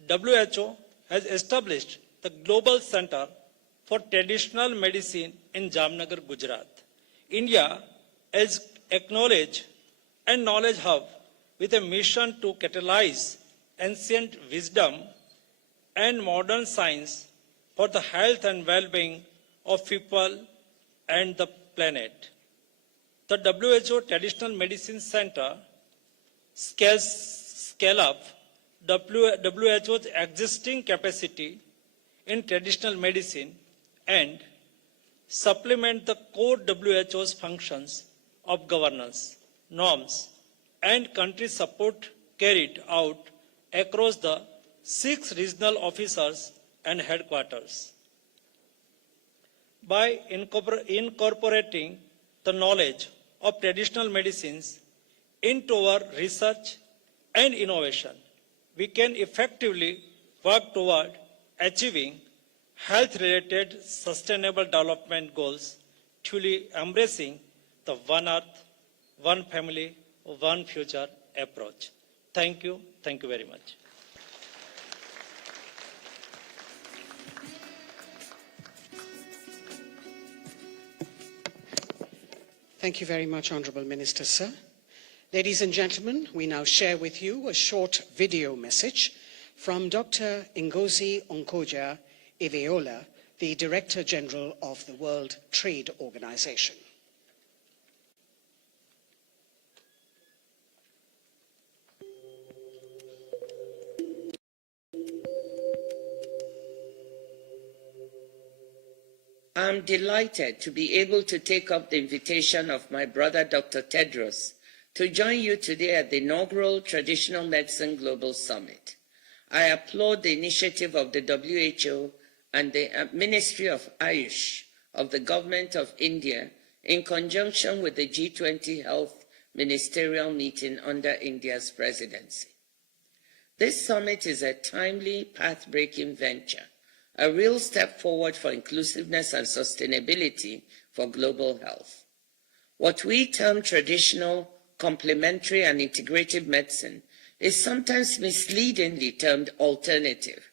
WHO has established the Global Center for Traditional Medicine in Jamnagar, Gujarat. India is acknowledged and knowledge hub with a mission to catalyze ancient wisdom and modern science for the health and well-being of people and the planet. The WHO Traditional Medicine Center scale up WHO's existing capacity in traditional medicine and supplement the core WHO's functions of governance, norms, and country support carried out across the 6 regional officers and headquarters. By incorporating the knowledge of traditional medicines into our research and innovation, we can effectively work toward achieving health-related sustainable development goals, truly embracing the One Earth, One Family, One Future approach. Thank you very much. Thank you very much, Honourable Minister, sir. Ladies and gentlemen, we now share with you a short video message from Dr. Ngozi Okonjo Iweala, the Director General of the World Trade Organization. I'm delighted to be able to take up the invitation of my brother, Dr. Tedros, to join you today at the inaugural Traditional Medicine Global Summit. I applaud the initiative of the WHO and the Ministry of Ayush of the Government of India in conjunction with the G20 Health Ministerial Meeting under India's presidency. This summit is a timely, path-breaking venture, a real step forward for inclusiveness and sustainability for global health. What we term traditional, complementary, and integrative medicine is sometimes misleadingly termed alternative,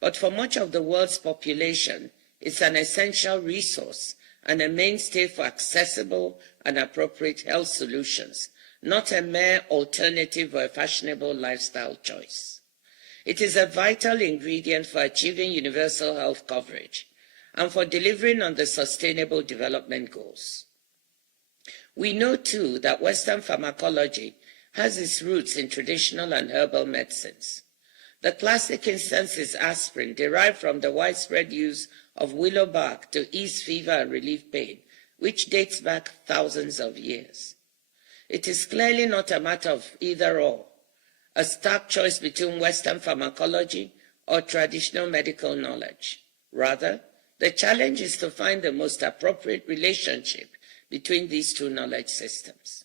but for much of the world's population, it's an essential resource and a mainstay for accessible and appropriate health solutions, not a mere alternative or a fashionable lifestyle choice. It is a vital ingredient for achieving universal health coverage and for delivering on the Sustainable Development Goals. We know, too, that Western pharmacology has its roots in traditional and herbal medicines. The classic instance is aspirin, derived from the widespread use of willow bark to ease fever and relieve pain, which dates back thousands of years. It is clearly not a matter of either or, a stark choice between Western pharmacology or traditional medical knowledge. Rather, the challenge is to find the most appropriate relationship between these two knowledge systems.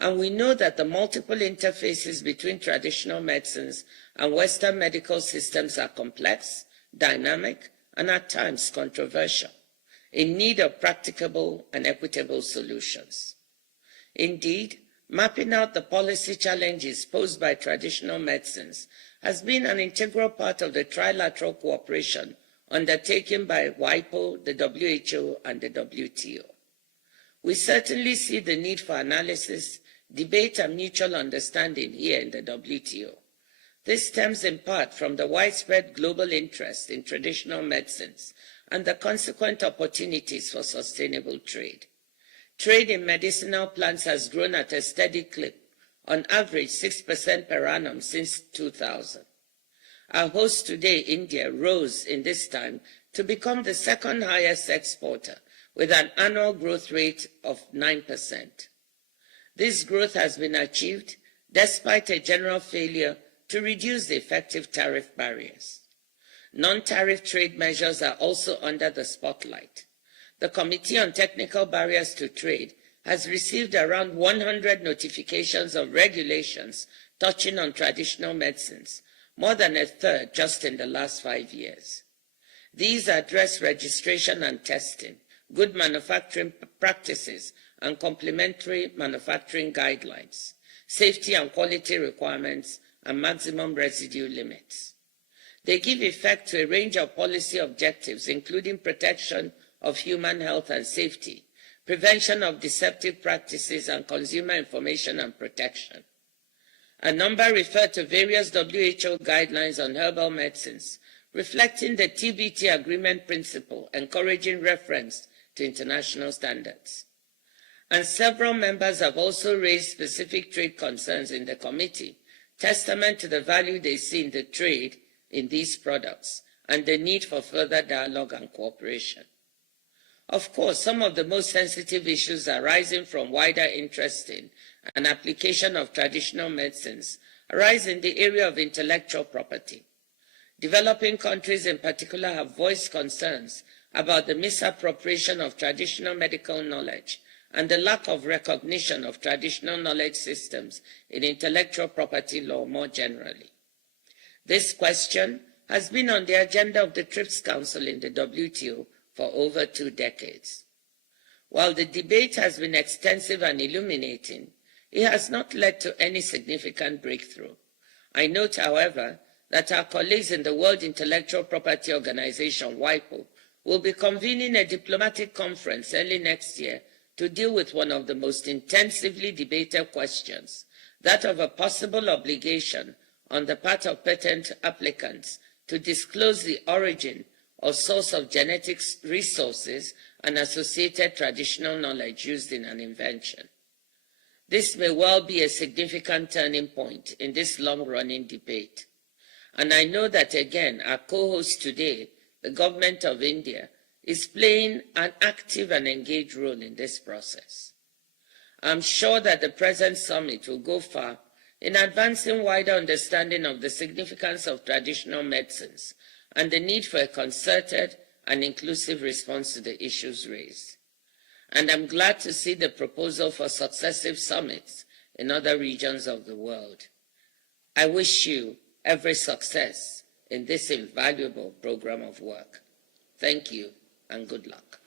And we know that the multiple interfaces between traditional medicines and Western medical systems are complex, dynamic, and at times controversial, in need of practicable and equitable solutions. Indeed, mapping out the policy challenges posed by traditional medicines has been an integral part of the trilateral cooperation undertaken by WIPO, the WHO, and the WTO. We certainly see the need for analysis, debate, and mutual understanding here in the WTO. This stems in part from the widespread global interest in traditional medicines and the consequent opportunities for sustainable trade. Trade in medicinal plants has grown at a steady clip, on average 6% per annum since 2000. Our host today, India, rose in this time to become the second highest exporter, with an annual growth rate of 9%. This growth has been achieved despite a general failure to reduce the effective tariff barriers. Non-tariff trade measures are also under the spotlight. The Committee on Technical Barriers to Trade has received around 100 notifications of regulations touching on traditional medicines, more than a third just in the last 5 years. These address registration and testing, good manufacturing practices and complementary manufacturing guidelines, safety and quality requirements, and maximum residue limits. They give effect to a range of policy objectives, including protection of human health and safety, prevention of deceptive practices, and consumer information and protection. A number refer to various WHO guidelines on herbal medicines, reflecting the TBT agreement principle, encouraging reference to international standards. And several members have also raised specific trade concerns in the committee, testament to the value they see in the trade in these products and the need for further dialogue and cooperation. Of course, some of the most sensitive issues arising from wider interest in and application of traditional medicines arise in the area of intellectual property. Developing countries in particular have voiced concerns about the misappropriation of traditional medical knowledge and the lack of recognition of traditional knowledge systems in intellectual property law more generally. This question has been on the agenda of the TRIPS Council in the WTO for over 2 decades. While the debate has been extensive and illuminating, it has not led to any significant breakthrough. I note, however, that our colleagues in the World Intellectual Property Organization, WIPO, will be convening a diplomatic conference early next year to deal with one of the most intensively debated questions, that of a possible obligation on the part of patent applicants to disclose the origin or source of genetic resources and associated traditional knowledge used in an invention. This may well be a significant turning point in this long-running debate. And I know that, again, our co-host today, the government of India, is playing an active and engaged role in this process. I'm sure that the present summit will go far in advancing wider understanding of the significance of traditional medicines and the need for a concerted and inclusive response to the issues raised. And I'm glad to see the proposal for successive summits in other regions of the world. I wish you every success in this invaluable program of work. Thank you and good luck.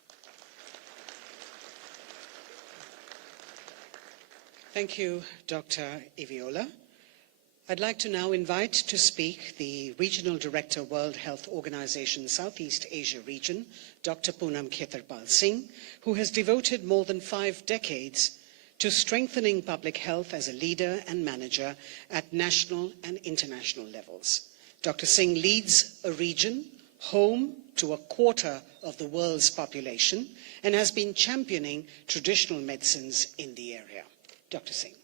Thank you, Dr. Iviola. I'd like to now invite to speak the Regional Director, World Health Organization, Southeast Asia region, Dr. Poonam Khetarpal Singh, who has devoted more than 5 decades to strengthening public health as a leader and manager at national and international levels. Dr. Singh leads a region home to 1/4 of the world's population and has been championing traditional medicines in the area. Dr. Singh.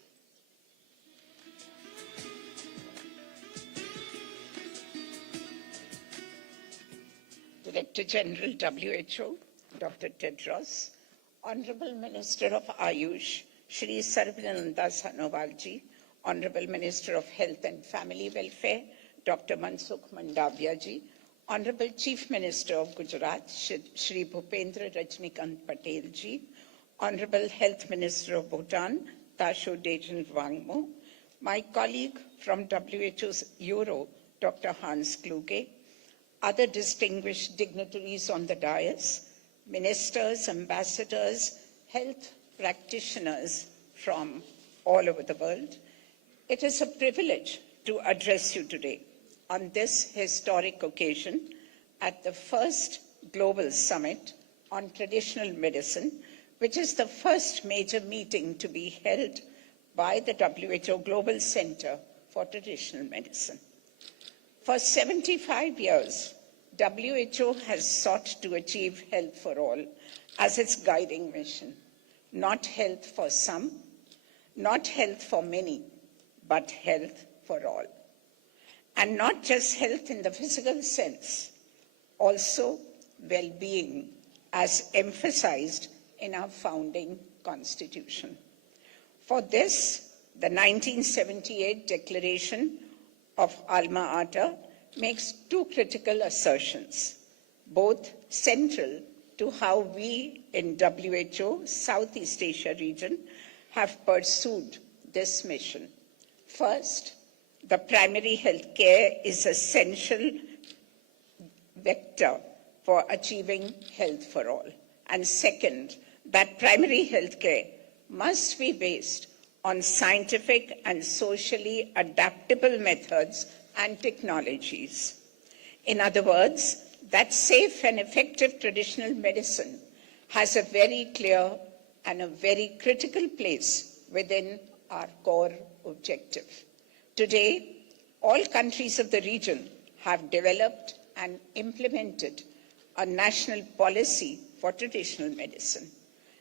Director General WHO, Dr. Tedros, Honorable Minister of Ayush, Shri Sarbananda Sanovalji, Honorable Minister of Health and Family Welfare, Dr. Mansukh Mandavia ji, Honorable Chief Minister of Gujarat, Shri Bhupendra Rajnikant Patel ji, Honorable Health Minister of Bhutan, Tasho Dejan Wangmo, my colleague from WHO's Euro, Dr. Hans Kluge, other distinguished dignitaries on the dais, ministers, ambassadors, health practitioners from all over the world. It is a privilege to address you today on this historic occasion at the first Global Summit on Traditional Medicine, which is the first major meeting to be held by the WHO Global Center for Traditional Medicine. For 75 years, WHO has sought to achieve health for all as its guiding mission. Not health for some, not health for many, but health for all. And not just health in the physical sense, also well-being as emphasized in our founding constitution. For this, the 1978 Declaration of Alma Ata makes two critical assertions, both central to how we in WHO Southeast Asia region have pursued this mission. First, the primary health care is essential vector for achieving health for all. And second, that primary health care must be based on scientific and socially adaptable methods and technologies. In other words, that safe and effective traditional medicine has a very clear and a very critical place within our core objective. Today, all countries of the region have developed and implemented a national policy for traditional medicine.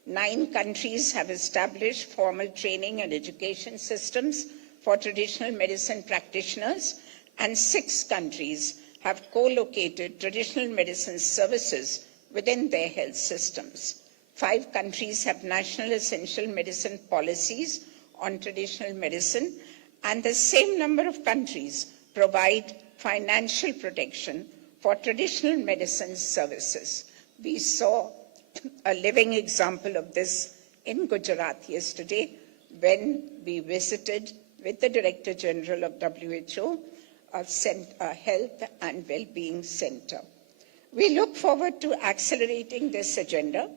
9 countries have established formal training and education systems for traditional medicine practitioners, and 6 countries have co-located traditional medicine services within their health systems. 5 countries have national essential medicine policies on traditional medicine, and the same number of countries provide financial protection for traditional medicine services. We saw a living example of this in Gujarat yesterday when we visited with the Director General of WHO, a Health and Wellbeing Center. We look forward to accelerating this agenda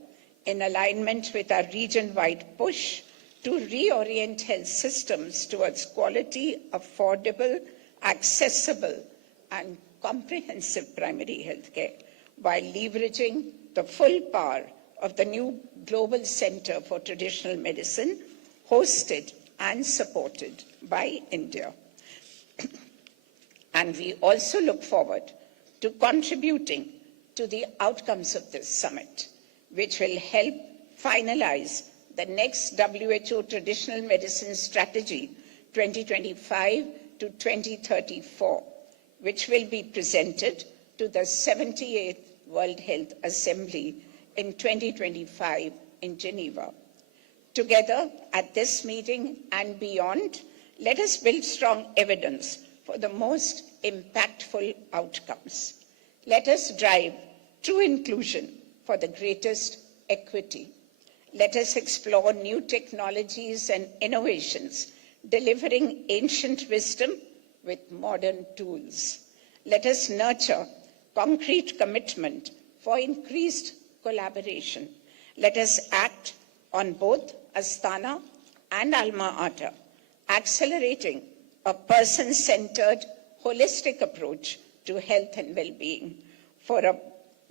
in alignment with our region-wide push to reorient health systems towards quality, affordable, accessible, and comprehensive primary health care, while leveraging the full power of the new Global Center for Traditional Medicine, hosted and supported by India. And we also look forward to contributing to the outcomes of this summit, which will help finalize the next WHO Traditional Medicine Strategy 2025 to 2034, which will be presented to the 78th World Health Assembly in 2025 in Geneva. Together, at this meeting and beyond, let us build strong evidence for the most impactful outcomes. Let us drive true inclusion for the greatest equity. Let us explore new technologies and innovations, delivering ancient wisdom with modern tools. Let us nurture concrete commitment for increased collaboration. Let us act on both Astana and Alma Ata, accelerating a person-centered, holistic approach to health and well-being for a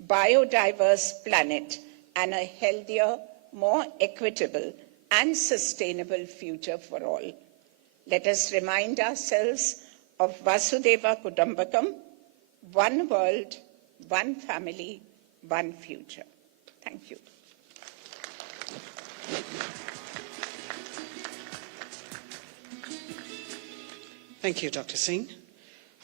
biodiverse planet and a healthier, more equitable and sustainable future for all. Let us remind ourselves of Vasudeva Kutumbakam, one world, one family, one future. Thank you. Thank you, Dr. Singh.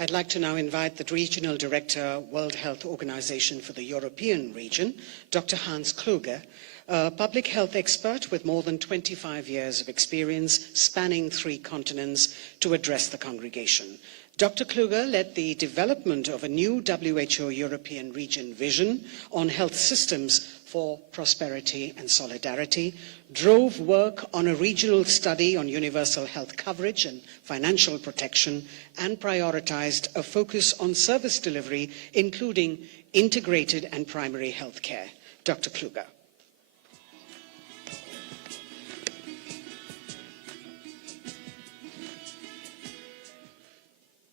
I'd like to now invite the Regional Director, World Health Organization for the European region, Dr. Hans Kluge, a public health expert with more than 25 years of experience spanning 3 continents, to address the congregation. Dr. Kluger led the development of a new WHO European region vision on health systems for prosperity and solidarity, drove work on a regional study on universal health coverage and financial protection, and prioritized a focus on service delivery, including integrated and primary health care. Dr. Kluger.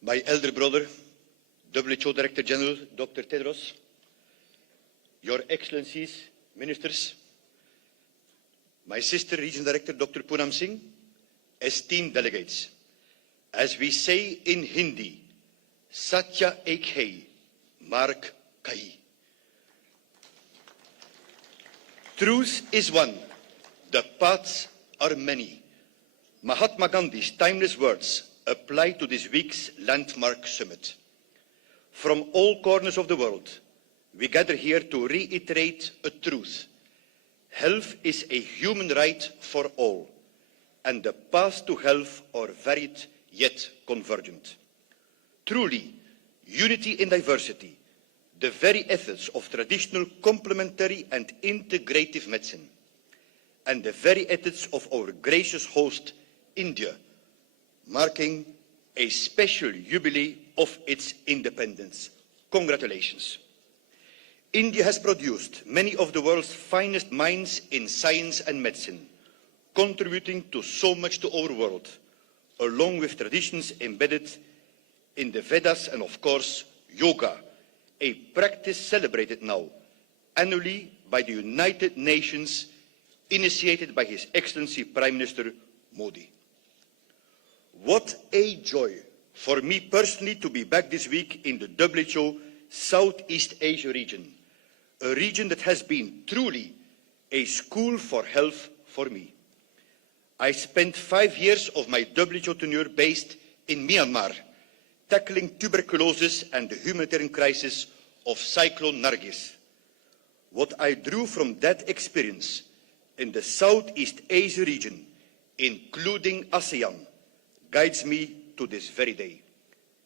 My elder brother, WHO Director General Dr. Tedros, Your Excellencies, Ministers, my sister, Regional Director Dr. Poonam Singh, esteemed delegates, as we say in Hindi, Satya ek hai, Mark kai. Truth is one, the paths are many. Mahatma Gandhi's timeless words apply to this week's landmark summit. From all corners of the world, we gather here to reiterate a truth. Health is a human right for all, and the paths to health are varied yet convergent. Truly, unity in diversity, the very essence of traditional complementary and integrative medicine, and the very essence of our gracious host, India, marking a special jubilee of its independence. Congratulations. India has produced many of the world's finest minds in science and medicine, contributing to so much to our world, along with traditions embedded in the Vedas and, of course, yoga, a practice celebrated now annually by the United Nations, initiated by His Excellency Prime Minister Modi. What a joy for me personally to be back this week in the WHO Southeast Asia region, a region that has been truly a school for health for me. I spent 5 years of my WHO tenure based in Myanmar, tackling tuberculosis and the humanitarian crisis of Cyclone Nargis. What I drew from that experience in the Southeast Asia region, including ASEAN, guides me to this very day.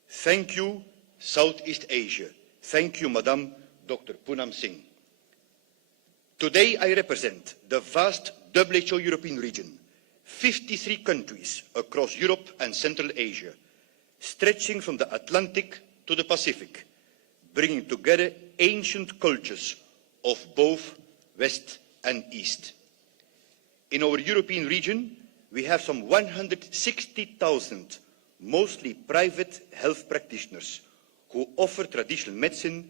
Thank you, Southeast Asia. Thank you, Madam Dr. Poonam Singh. Today I represent the vast WHO European region, 53 countries across Europe and Central Asia, stretching from the Atlantic to the Pacific, bringing together ancient cultures of both West and East. In our European region, we have some 160,000 mostly private health practitioners who offer traditional medicine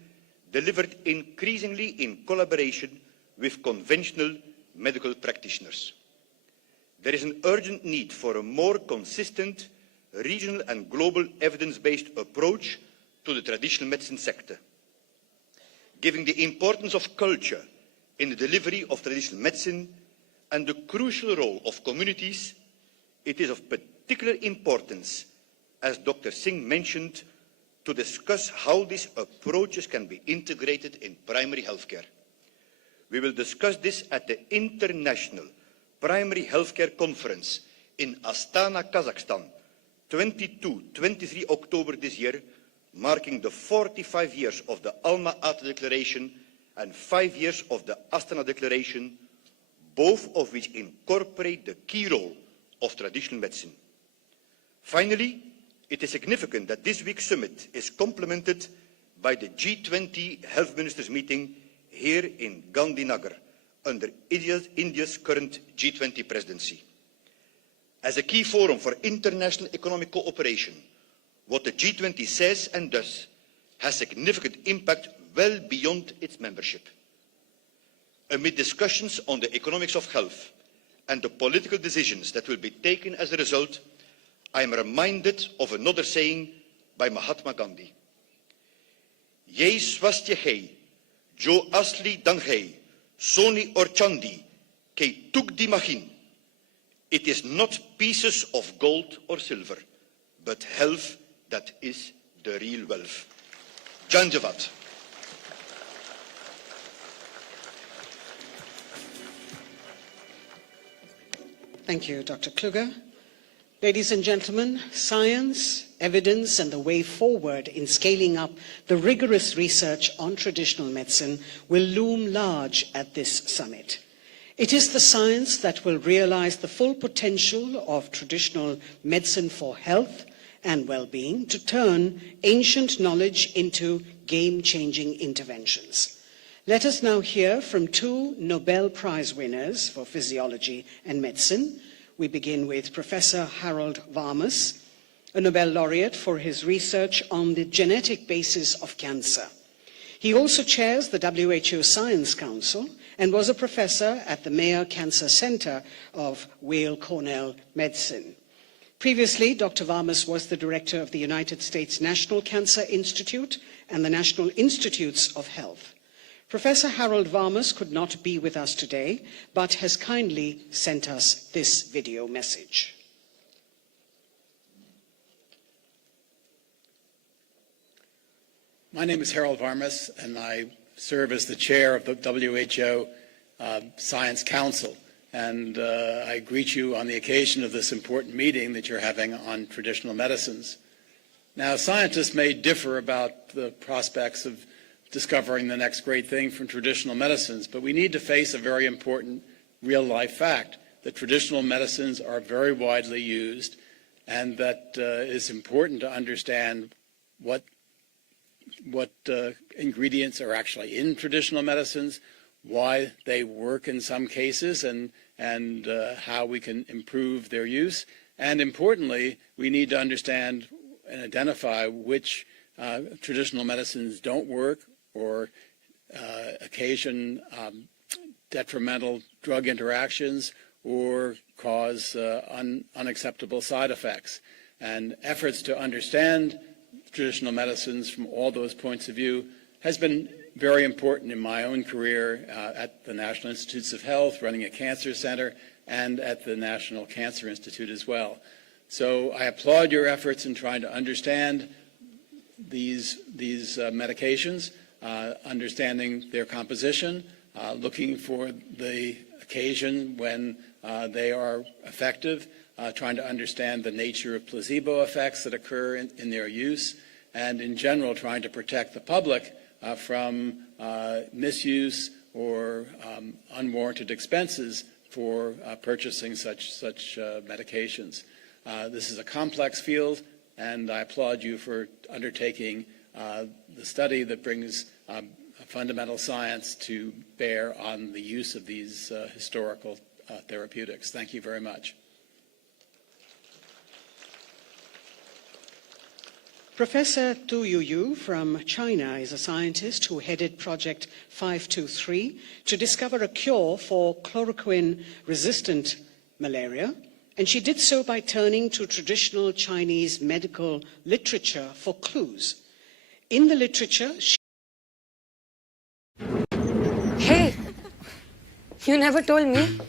delivered increasingly in collaboration with conventional medical practitioners. There is an urgent need for a more consistent regional and global evidence-based approach to the traditional medicine sector. Given the importance of culture in the delivery of traditional medicine and the crucial role of communities, it is of particular importance, as Dr. Singh mentioned, to discuss how these approaches can be integrated in primary healthcare. We will discuss this at the International Primary Healthcare Conference in Astana, Kazakhstan, 22-23 October this year, marking the 45 years of the Alma-Ata Declaration and 5 years of the Astana Declaration, both of which incorporate the key role of traditional medicine. Finally, it is significant that this week's summit is complemented by the G20 Health Ministers meeting here in Gandhinagar under India's current G20 presidency. As a key forum for international economic cooperation, what the G20 says and does has significant impact well beyond its membership. Amid discussions on the economics of health and the political decisions that will be taken as a result, I am reminded of another saying by Mahatma Gandhi. Ye swasthya hai, jo asli dang hai, soni or chandi, ke tukdi machin. It is not pieces of gold or silver, but health that is the real wealth. Janjavat. Thank you, Dr. Kluger. Ladies and gentlemen, science, evidence, and the way forward in scaling up the rigorous research on traditional medicine will loom large at this summit. It is the science that will realize the full potential of traditional medicine for health and well-being to turn ancient knowledge into game-changing interventions. Let us now hear from two Nobel Prize winners for physiology and medicine. We begin with Professor Harold Varmus, a Nobel laureate for his research on the genetic basis of cancer. He also chairs the WHO Science Council and was a professor at the Mayo Cancer Center of Weill Cornell Medicine. Previously, Dr. Varmus was the director of the United States National Cancer Institute and the National Institutes of Health. Professor Harold Varmus could not be with us today, but has kindly sent us this video message. My name is Harold Varmus, and I serve as the chair of the WHO Science Council. And I greet you on the occasion of this important meeting that you're having on traditional medicines. Now, scientists may differ about the prospects of discovering the next great thing from traditional medicines, but we need to face a very important real-life fact that traditional medicines are very widely used, and that it's important to understand what ingredients are actually in traditional medicines, why they work in some cases, and how we can improve their use. And importantly, we need to understand and identify which traditional medicines don't work or occasion detrimental drug interactions or cause unacceptable side effects. And efforts to understand traditional medicines from all those points of view has been very important in my own career at the National Institutes of Health, running a cancer center, and at the National Cancer Institute as well. So I applaud your efforts in trying to understand these medications, understanding their composition, looking for the occasion when they are effective, trying to understand the nature of placebo effects that occur in their use, and in general trying to protect the public from misuse or unwarranted expenses for purchasing such medications. This is a complex field, and I applaud you for undertaking the study that brings fundamental science to bear on the use of these historical therapeutics. Thank you very much. Professor Tu Youyou from China is a scientist who headed Project 523 to discover a cure for chloroquine-resistant malaria, and she did so by turning to traditional Chinese medical literature for clues. In the literature, Hey, you never told me.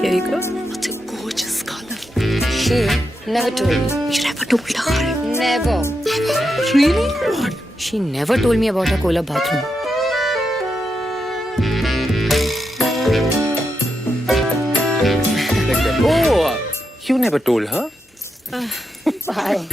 Here you go. What a gorgeous color. She never told me. You never told her? Never. Really? What? She never told me about her Kola bathroom. Oh, you never told her? Bye.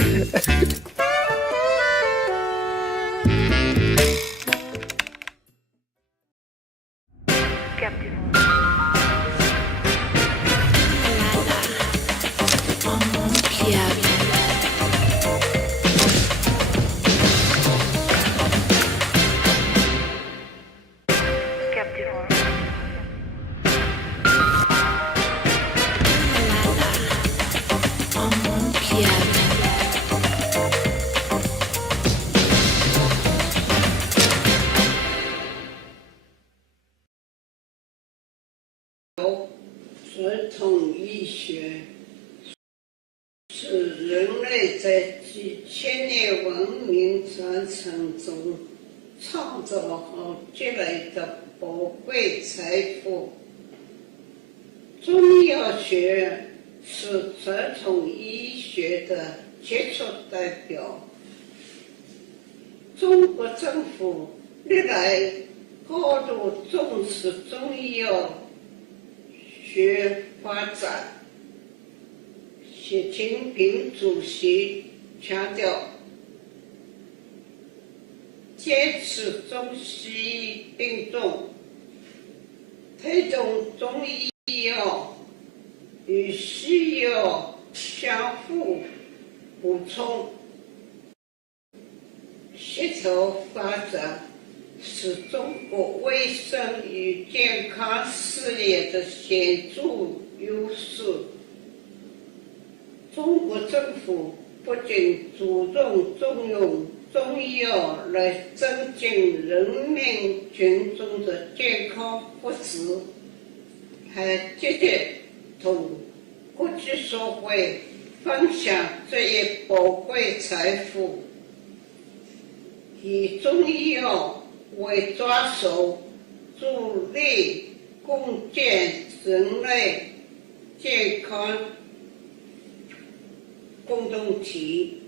学发展。习近平主席强调，坚持中西医并重，推动中医药与西药相互补充，协调发展，是中国卫生与健康事业的显著优势。中国政府不仅主动重用中医药来增进人民群众的健康福祉，还积极同国际社会分享这一宝贵财富，以中医药为抓手，助力共建人类健康共同体，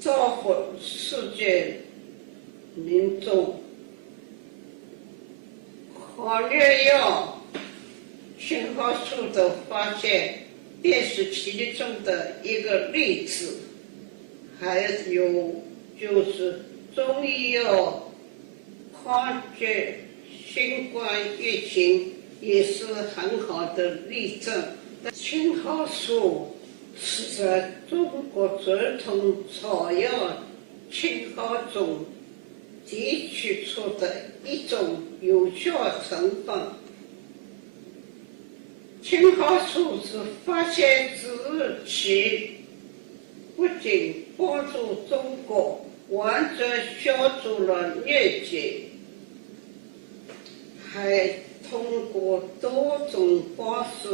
造福世界民众。黄鹂药青蒿素的发现便是其中的一个例子，还有就是中医药抗击新冠疫情也是很好的例证。青蒿素是在中国传统草药青蒿中提取出的一种有效成分。青蒿素自发现之日起，不仅帮助中国完全消除了疟疾，还通过多种方式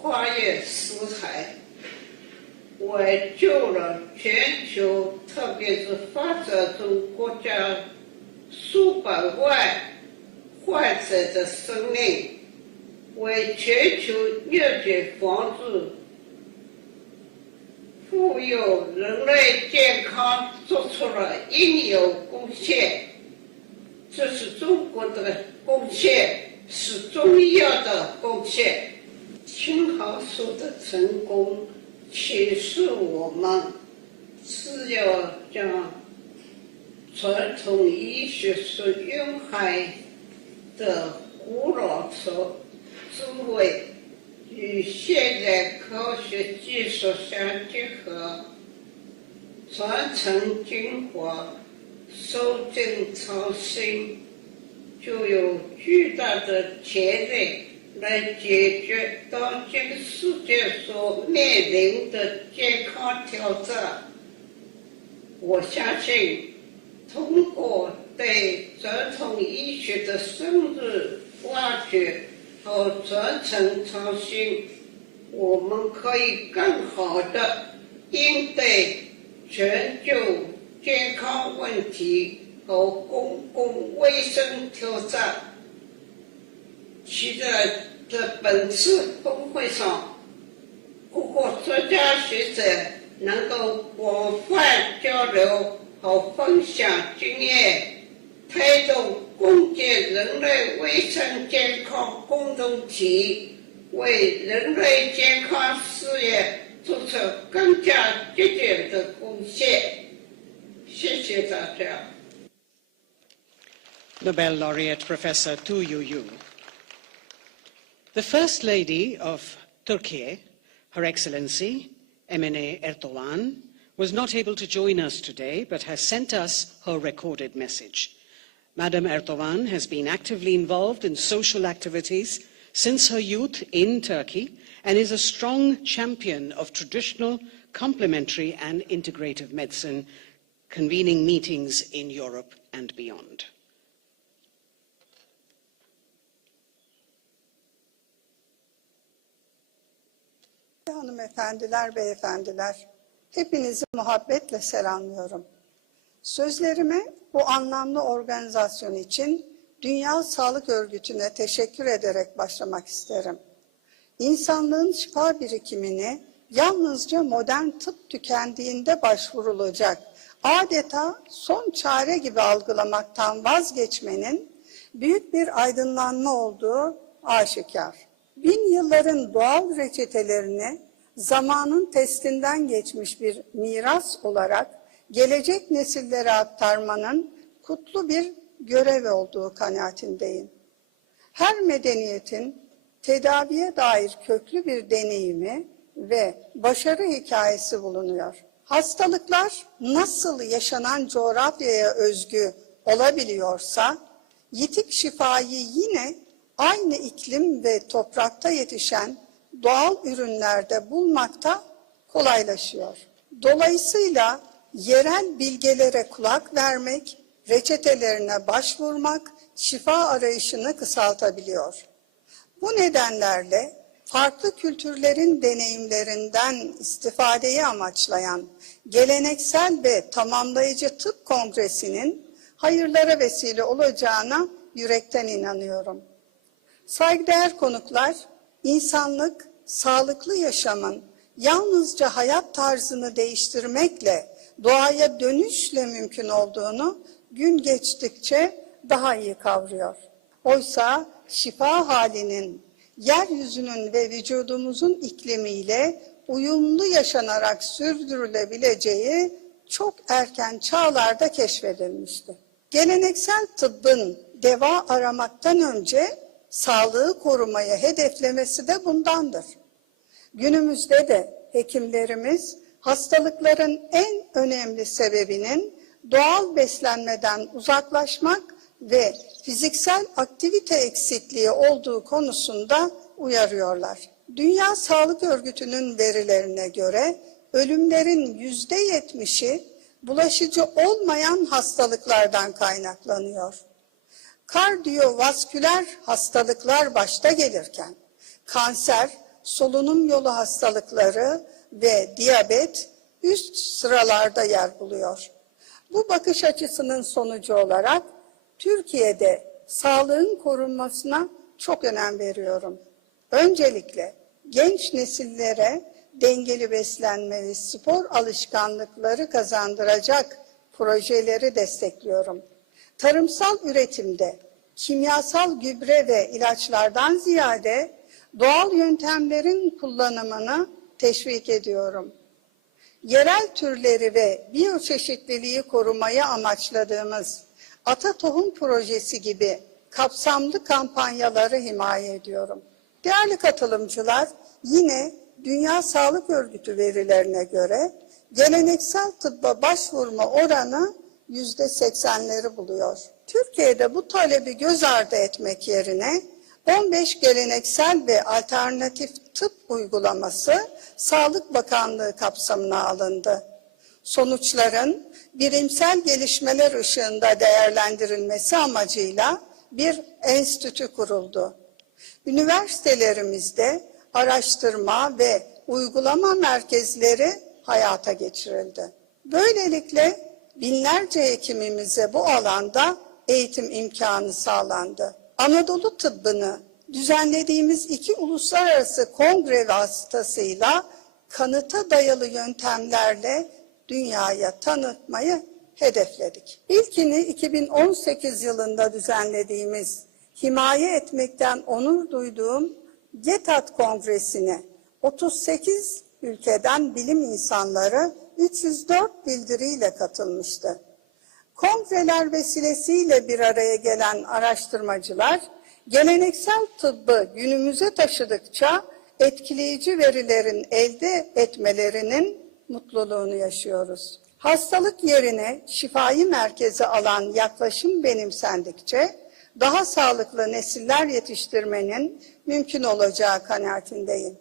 跨越四海，挽救了全球，特别是发展中国家数百万患者的生命，为全球疟疾防治、富有人类健康做出了应有贡献。这是中国的贡献，是中医药的贡献。青蒿素的成功启示我们，是要将传统医学所蕴含的古老智慧与现代科学技术相结合，传承精华，收紧创新，就有巨大的潜力来解决当今世界所面临的健康挑战。我相信，通过对传统医学的深入挖掘和传承创新，我们可以更好地应对全球健康问题和公共卫生挑战。期待在本次峰会上，各国专家学者能够广泛交流和分享经验，推动共建人类卫生健康共同体，为人类健康事业做出更加积极的贡献。谢谢大家。Nobel laureate Professor Tu Youyou. The First Lady of Turkey, Her Excellency Emine Erdoğan, was not able to join us today, but has sent us her recorded message. Madam Erdoğan has been actively involved in social activities since her youth in Turkey and is a strong champion of traditional, complementary and integrative medicine, convening meetings in Europe and beyond. Hanımefendiler, beyefendiler, hepinizi muhabbetle selamlıyorum. Sözlerime bu anlamlı organizasyon için Dünya Sağlık Örgütü'ne teşekkür ederek başlamak isterim. İnsanlığın şifa birikimini yalnızca modern tıp tükendiğinde başvurulacak, adeta son çare gibi algılamaktan vazgeçmenin büyük bir aydınlanma olduğu aşikar. Bin yılların doğal reçetelerini zamanın testinden geçmiş bir miras olarak gelecek nesillere aktarmanın kutlu bir görev olduğu kanaatindeyim. Her medeniyetin tedaviye dair köklü bir deneyimi ve başarı hikayesi bulunuyor. Hastalıklar nasıl yaşanan coğrafyaya özgü olabiliyorsa, yitik şifayı yine aynı iklim ve toprakta yetişen doğal ürünlerde bulmakta kolaylaşıyor. Dolayısıyla yerel bilgelere kulak vermek, reçetelerine başvurmak, şifa arayışını kısaltabiliyor. Bu nedenlerle farklı kültürlerin deneyimlerinden istifadeyi amaçlayan geleneksel ve tamamlayıcı tıp kongresinin hayırlara vesile olacağına yürekten inanıyorum. Saygıdeğer konuklar, insanlık, sağlıklı yaşamın yalnızca hayat tarzını değiştirmekle, doğaya dönüşle mümkün olduğunu gün geçtikçe daha iyi kavruyor. Oysa şifa halinin, yeryüzünün ve vücudumuzun iklimiyle uyumlu yaşanarak sürdürülebileceği çok erken çağlarda keşfedilmişti. Geleneksel tıbbın deva aramaktan önce sağlığı korumaya hedeflemesi de bundandır. Günümüzde de hekimlerimiz hastalıkların en önemli sebebinin doğal beslenmeden uzaklaşmak ve fiziksel aktivite eksikliği olduğu konusunda uyarıyorlar. Dünya Sağlık Örgütü'nün verilerine göre ölümlerin %70'i bulaşıcı olmayan hastalıklardan kaynaklanıyor. Kardiyovasküler hastalıklar başta gelirken kanser, solunum yolu hastalıkları ve diyabet üst sıralarda yer buluyor. Bu bakış açısının sonucu olarak Türkiye'de sağlığın korunmasına çok önem veriyorum. Öncelikle genç nesillere dengeli beslenme ve spor alışkanlıkları kazandıracak projeleri destekliyorum. Tarımsal üretimde kimyasal gübre ve ilaçlardan ziyade doğal yöntemlerin kullanımını teşvik ediyorum. Yerel türleri ve biyoçeşitliliği korumayı amaçladığımız Ata Tohum Projesi gibi kapsamlı kampanyaları himaye ediyorum. Değerli katılımcılar, yine Dünya Sağlık Örgütü verilerine göre geleneksel tıbba başvurma oranı %80'leri buluyor. Türkiye'de bu talebi göz ardı etmek yerine 15 geleneksel ve alternatif tıp uygulaması Sağlık Bakanlığı kapsamına alındı. Sonuçların bilimsel gelişmeler ışığında değerlendirilmesi amacıyla bir enstitü kuruldu. Üniversitelerimizde araştırma ve uygulama merkezleri hayata geçirildi. Böylelikle binlerce hekimimize bu alanda eğitim imkanı sağlandı. Anadolu tıbbını düzenlediğimiz 2 uluslararası kongre vasıtasıyla kanıta dayalı yöntemlerle dünyaya tanıtmayı hedefledik. İlkini 2018 yılında düzenlediğimiz himaye etmekten onur duyduğum GETAT Kongresi'ne 38 ülkeden bilim insanları 304 bildiriyle katılmıştı. Kongreler vesilesiyle bir araya gelen araştırmacılar, geleneksel tıbbı günümüze taşıdıkça etkileyici verilerin elde etmelerinin mutluluğunu yaşıyoruz. Hastalık yerine şifayı merkeze alan yaklaşım benimsendikçe daha sağlıklı nesiller yetiştirmenin mümkün olacağı kanaatindeyim.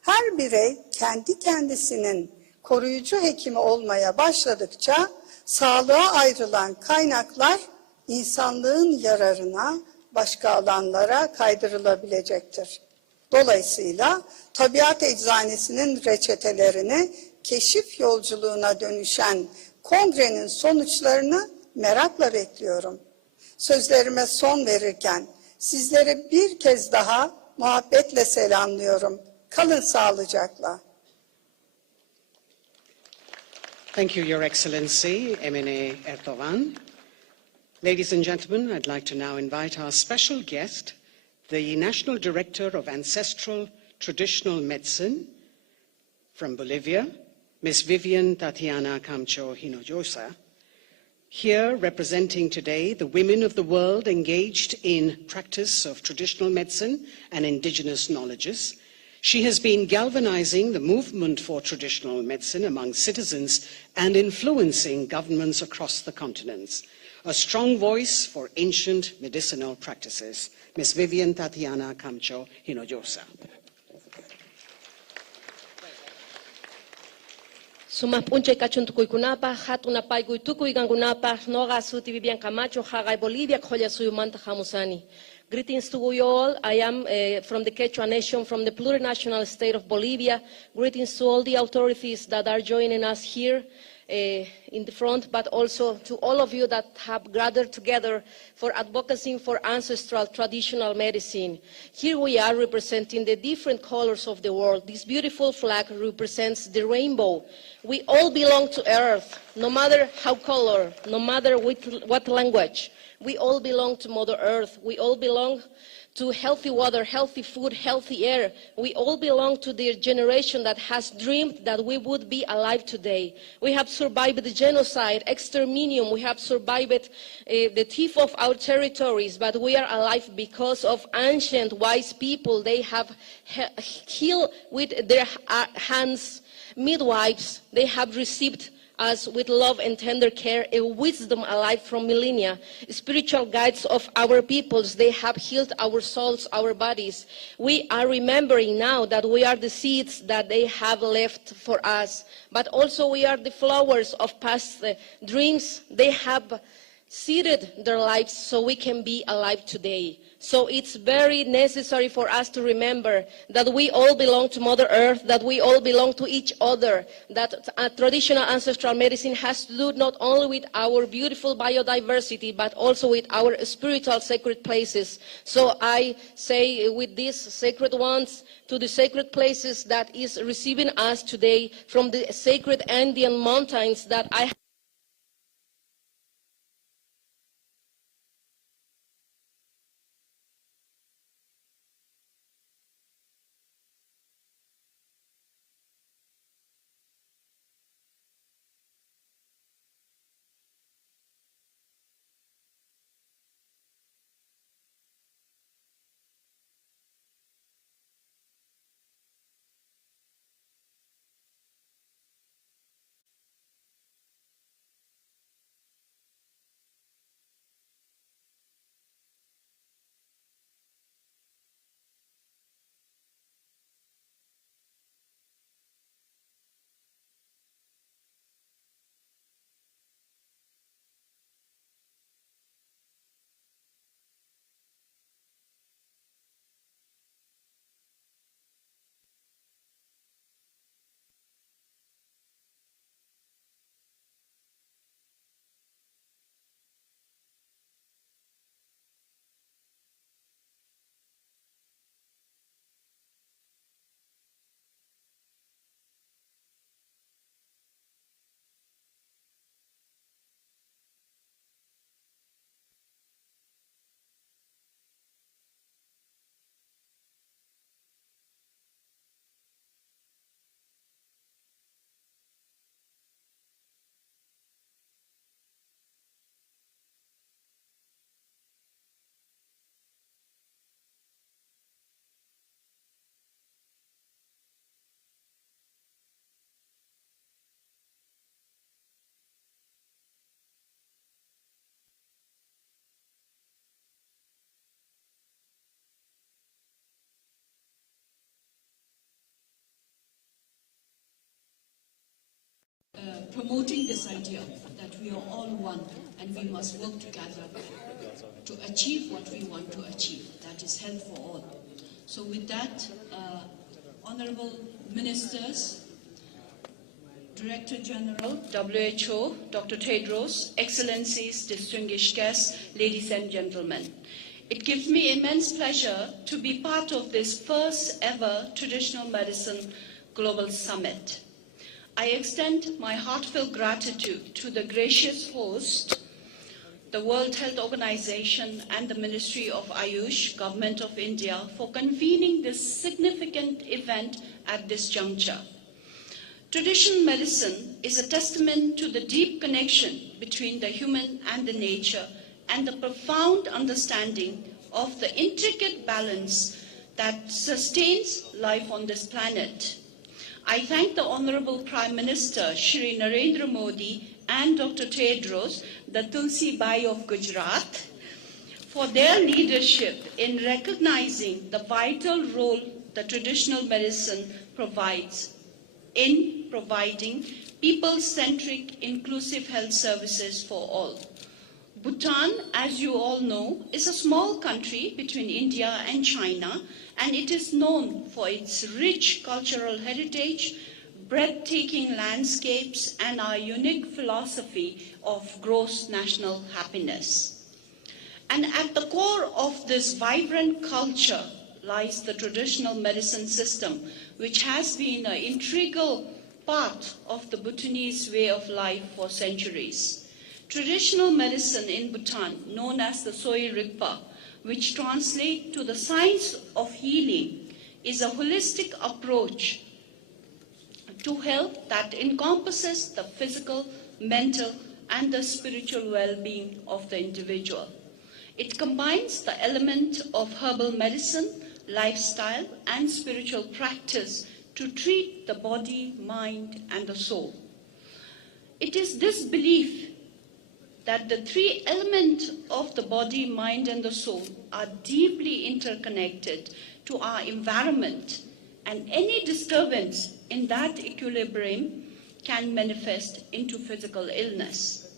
Her birey kendi kendisinin koruyucu hekimi olmaya başladıkça sağlığa ayrılan kaynaklar insanlığın yararına başka alanlara kaydırılabilecektir. Dolayısıyla tabiat eczanesinin reçetelerini keşif yolculuğuna dönüşen kongrenin sonuçlarını merakla bekliyorum. Sözlerime son verirken sizleri bir kez daha muhabbetle selamlıyorum. Kalın sağlıcakla. Thank you, Your Excellency, Emine Erdogan. Ladies and gentlemen, I'd like to now invite our special guest, the National Director of Ancestral Traditional Medicine from Bolivia, Ms. Vivian Tatiana Camacho Hinojosa, here representing today the women of the world engaged in practice of traditional medicine and indigenous knowledges. She has been galvanizing the movement for traditional medicine among citizens and influencing governments across the continents. A strong voice for ancient medicinal practices. Ms. Vivian Tatiana Camacho Hinojosa. Sumas punche cachun tukuy kunapa, hatuna paiguy tukuy gangunapa, noga suti Vivian Camacho, Hagay Bolivia, Khoya Suyumanta Hamusani. Greetings to you all. I am from the Quechua Nation, from the plurinational state of Bolivia. Greetings to all the authorities that are joining us here in the front, but also to all of you that have gathered together for advocacy for ancestral traditional medicine. Here we are representing the different colors of the world. This beautiful flag represents the rainbow. We all belong to Earth, no matter how color, no matter what language. We all belong to Mother Earth. We all belong to healthy water, healthy food, healthy air. We all belong to the generation that has dreamed that we would be alive today. We have survived the genocide, exterminium. We have survived the thief of our territories, but we are alive because of ancient, wise people. They have healed with their hands. Midwives, they have received us with love and tender care, a wisdom alive from millennia. Spiritual guides of our peoples, they have healed our souls, our bodies. We are remembering now that we are the seeds that they have left for us, but also we are the flowers of past dreams. They have seeded their lives so we can be alive today. So it's very necessary for us to remember that we all belong to Mother Earth, that we all belong to each other, that traditional ancestral medicine has to do not only with our beautiful biodiversity, but also with our spiritual sacred places. So I say with these sacred ones to the sacred places that is receiving us today from the sacred Andean mountains that I promoting this idea that we are all one and we must work together to achieve what we want to achieve, that is health for all. So with that, Honorable Ministers, Director General, WHO, Dr. Tedros, Excellencies, distinguished guests, ladies and gentlemen. It gives me immense pleasure to be part of this first ever Traditional Medicine Global Summit. I extend my heartfelt gratitude to the gracious host the World Health Organization and the Ministry of Ayush, Government of India, for convening this significant event at this juncture. Traditional medicine is a testament to the deep connection between the human and the nature and the profound understanding of the intricate balance that sustains life on this planet. I thank the Honorable Prime Minister, Shri Narendra Modi, and Dr. Tedros, the Tulsi Bai of Gujarat, for their leadership in recognizing the vital role the traditional medicine provides in providing people-centric, inclusive health services for all. Bhutan, as you all know, is a small country between India and China, and it is known for its rich cultural heritage, breathtaking landscapes, and our unique philosophy of gross national happiness. And at the core of this vibrant culture lies the traditional medicine system, which has been an integral part of the Bhutanese way of life for centuries. Traditional medicine in Bhutan, known as the Soy Rigpa, which translates to the science of healing, is a holistic approach to health that encompasses the physical, mental, and the spiritual well-being of the individual. It combines the element of herbal medicine, lifestyle, and spiritual practice to treat the body, mind, and the soul. It is this belief that the three elements of the body, mind, and the soul are deeply interconnected to our environment, and any disturbance in that equilibrium can manifest into physical illness.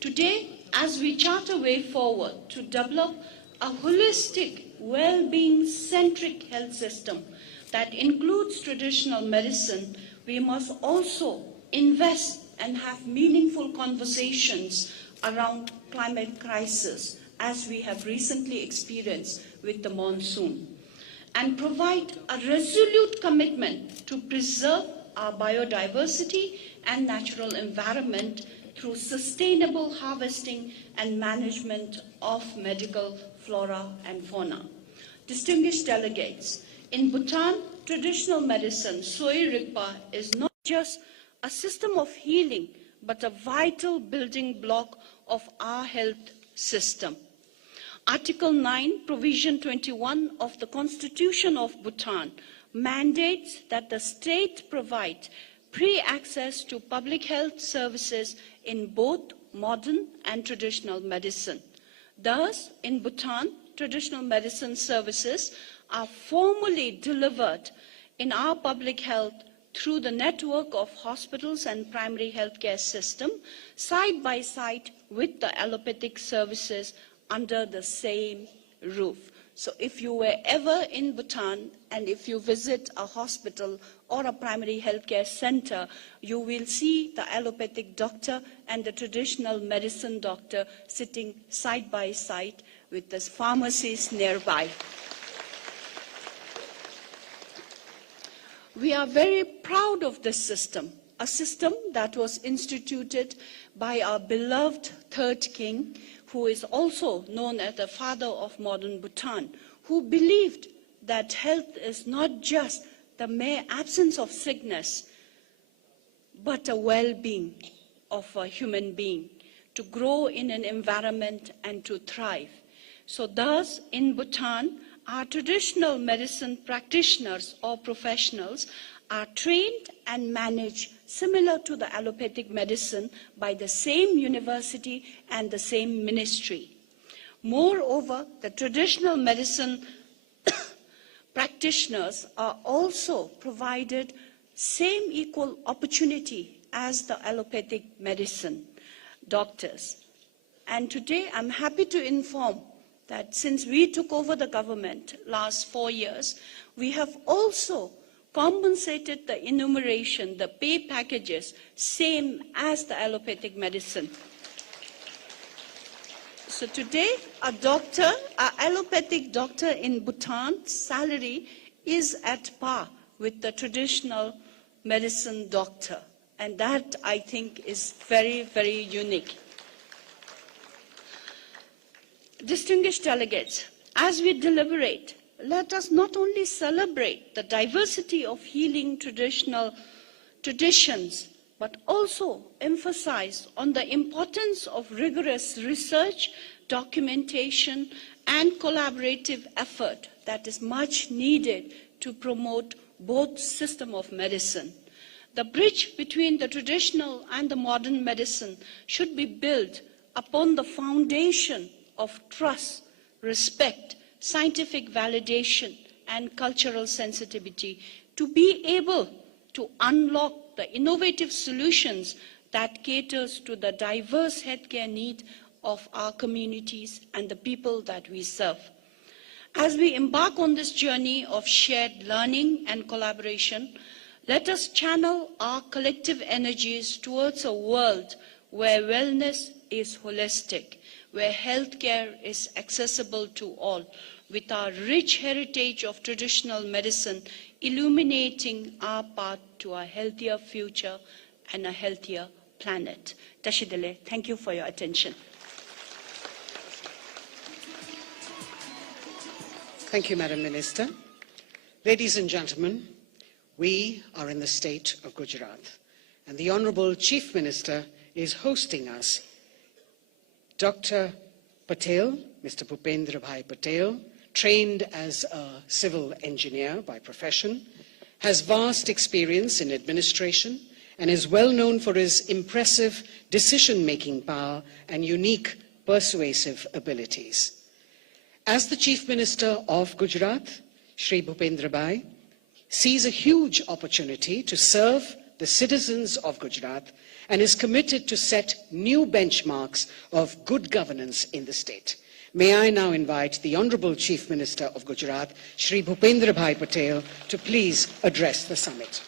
Today, as we chart a way forward to develop a holistic, well-being-centric health system that includes traditional medicine, we must also invest and have meaningful conversations around climate crisis, as we have recently experienced with the monsoon, and provide a resolute commitment to preserve our biodiversity and natural environment through sustainable harvesting and management of medical flora and fauna. Distinguished delegates, in Bhutan, traditional medicine, Soy Rigpa, is not just a system of healing, but a vital building block of our health system. Article 9, Provision 21 of the Constitution of Bhutan mandates that the state provide pre-access to public health services in both modern and traditional medicine. Thus, in Bhutan, traditional medicine services are formally delivered in our public health through the network of hospitals and primary healthcare system, side by side with the allopathic services under the same roof. So if you were ever in Bhutan and if you visit a hospital or a primary healthcare center, you will see the allopathic doctor and the traditional medicine doctor sitting side by side with the pharmacies nearby. We are very proud of this system, a system that was instituted by our beloved third king, who is also known as the father of modern Bhutan, who believed that health is not just the mere absence of sickness, but a well-being of a human being, to grow in an environment and to thrive. So thus, in Bhutan, our traditional medicine practitioners or professionals are trained and managed similar to the allopathic medicine by the same university and the same ministry. Moreover, the traditional medicine practitioners are also provided same equal opportunity as the allopathic medicine doctors. And today I'm happy to inform that since we took over the government last 4 years, we have also compensated the enumeration, the pay packages, same as the allopathic medicine. So today, an allopathic doctor in Bhutan's salary is at par with the traditional medicine doctor. And that, I think, is very, very unique. Distinguished delegates, as we deliberate, let us not only celebrate the diversity of healing traditions, but also emphasize on the importance of rigorous research, documentation, and collaborative effort that is much needed to promote both systems of medicine. The bridge between the traditional and the modern medicine should be built upon the foundation of trust, respect, scientific validation, and cultural sensitivity to be able to unlock the innovative solutions that caters to the diverse healthcare needs of our communities and the people that we serve. As we embark on this journey of shared learning and collaboration, let us channel our collective energies towards a world where wellness is holistic, where healthcare is accessible to all, with our rich heritage of traditional medicine illuminating our path to a healthier future and a healthier planet. Tashidele, thank you for your attention. Thank you, Madam Minister. Ladies and gentlemen, we are in the state of Gujarat, and the Honorable Chief Minister is hosting us. Dr. Patel, Mr. Bhupendra Bhai Patel, trained as a civil engineer by profession, has vast experience in administration and is well known for his impressive decision-making power and unique persuasive abilities. As the Chief Minister of Gujarat, Shri Bhupendra Bhai sees a huge opportunity to serve the citizens of Gujarat and is committed to set new benchmarks of good governance in the state. May I now invite the Honourable Chief Minister of Gujarat, Shri Bhupendra Bhai Patel, to please address the summit.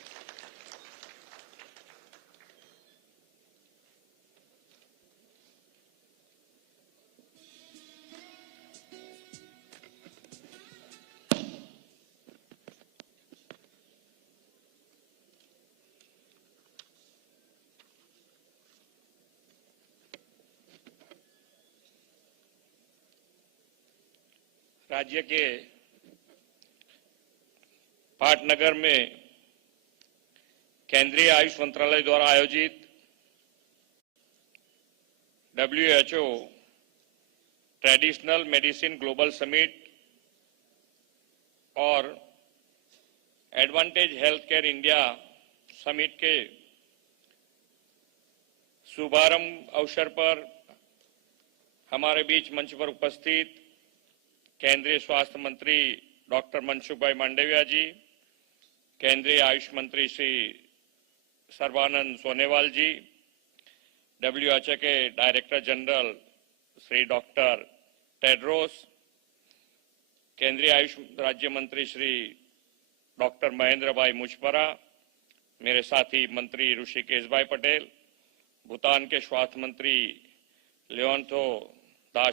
राज्य के पाटनगर में केंद्रीय आयुष मंत्रालय द्वारा आयोजित WHO traditional medicine global summit और advantage health care India summit के शुभारंभ अवसर पर हमारे बीच मंच पर उपस्थित केंद्रीय स्वास्थ्य मंत्री डॉक्टर मनसुख भाई मांडविया जी, केंद्रीय आयुष मंत्री श्री सर्बानंद सोनेवाल जी, WHO के director general Shri doctor Tedros, केंद्रीय आयुष राज्य मंत्री श्री डॉक्टर महेंद्र भाई मुजपरा, मेरे साथी मंत्री ऋषिकेश भाई पटेल, भूटान के स्वास्थ्य मंत्री लियोन्थो दास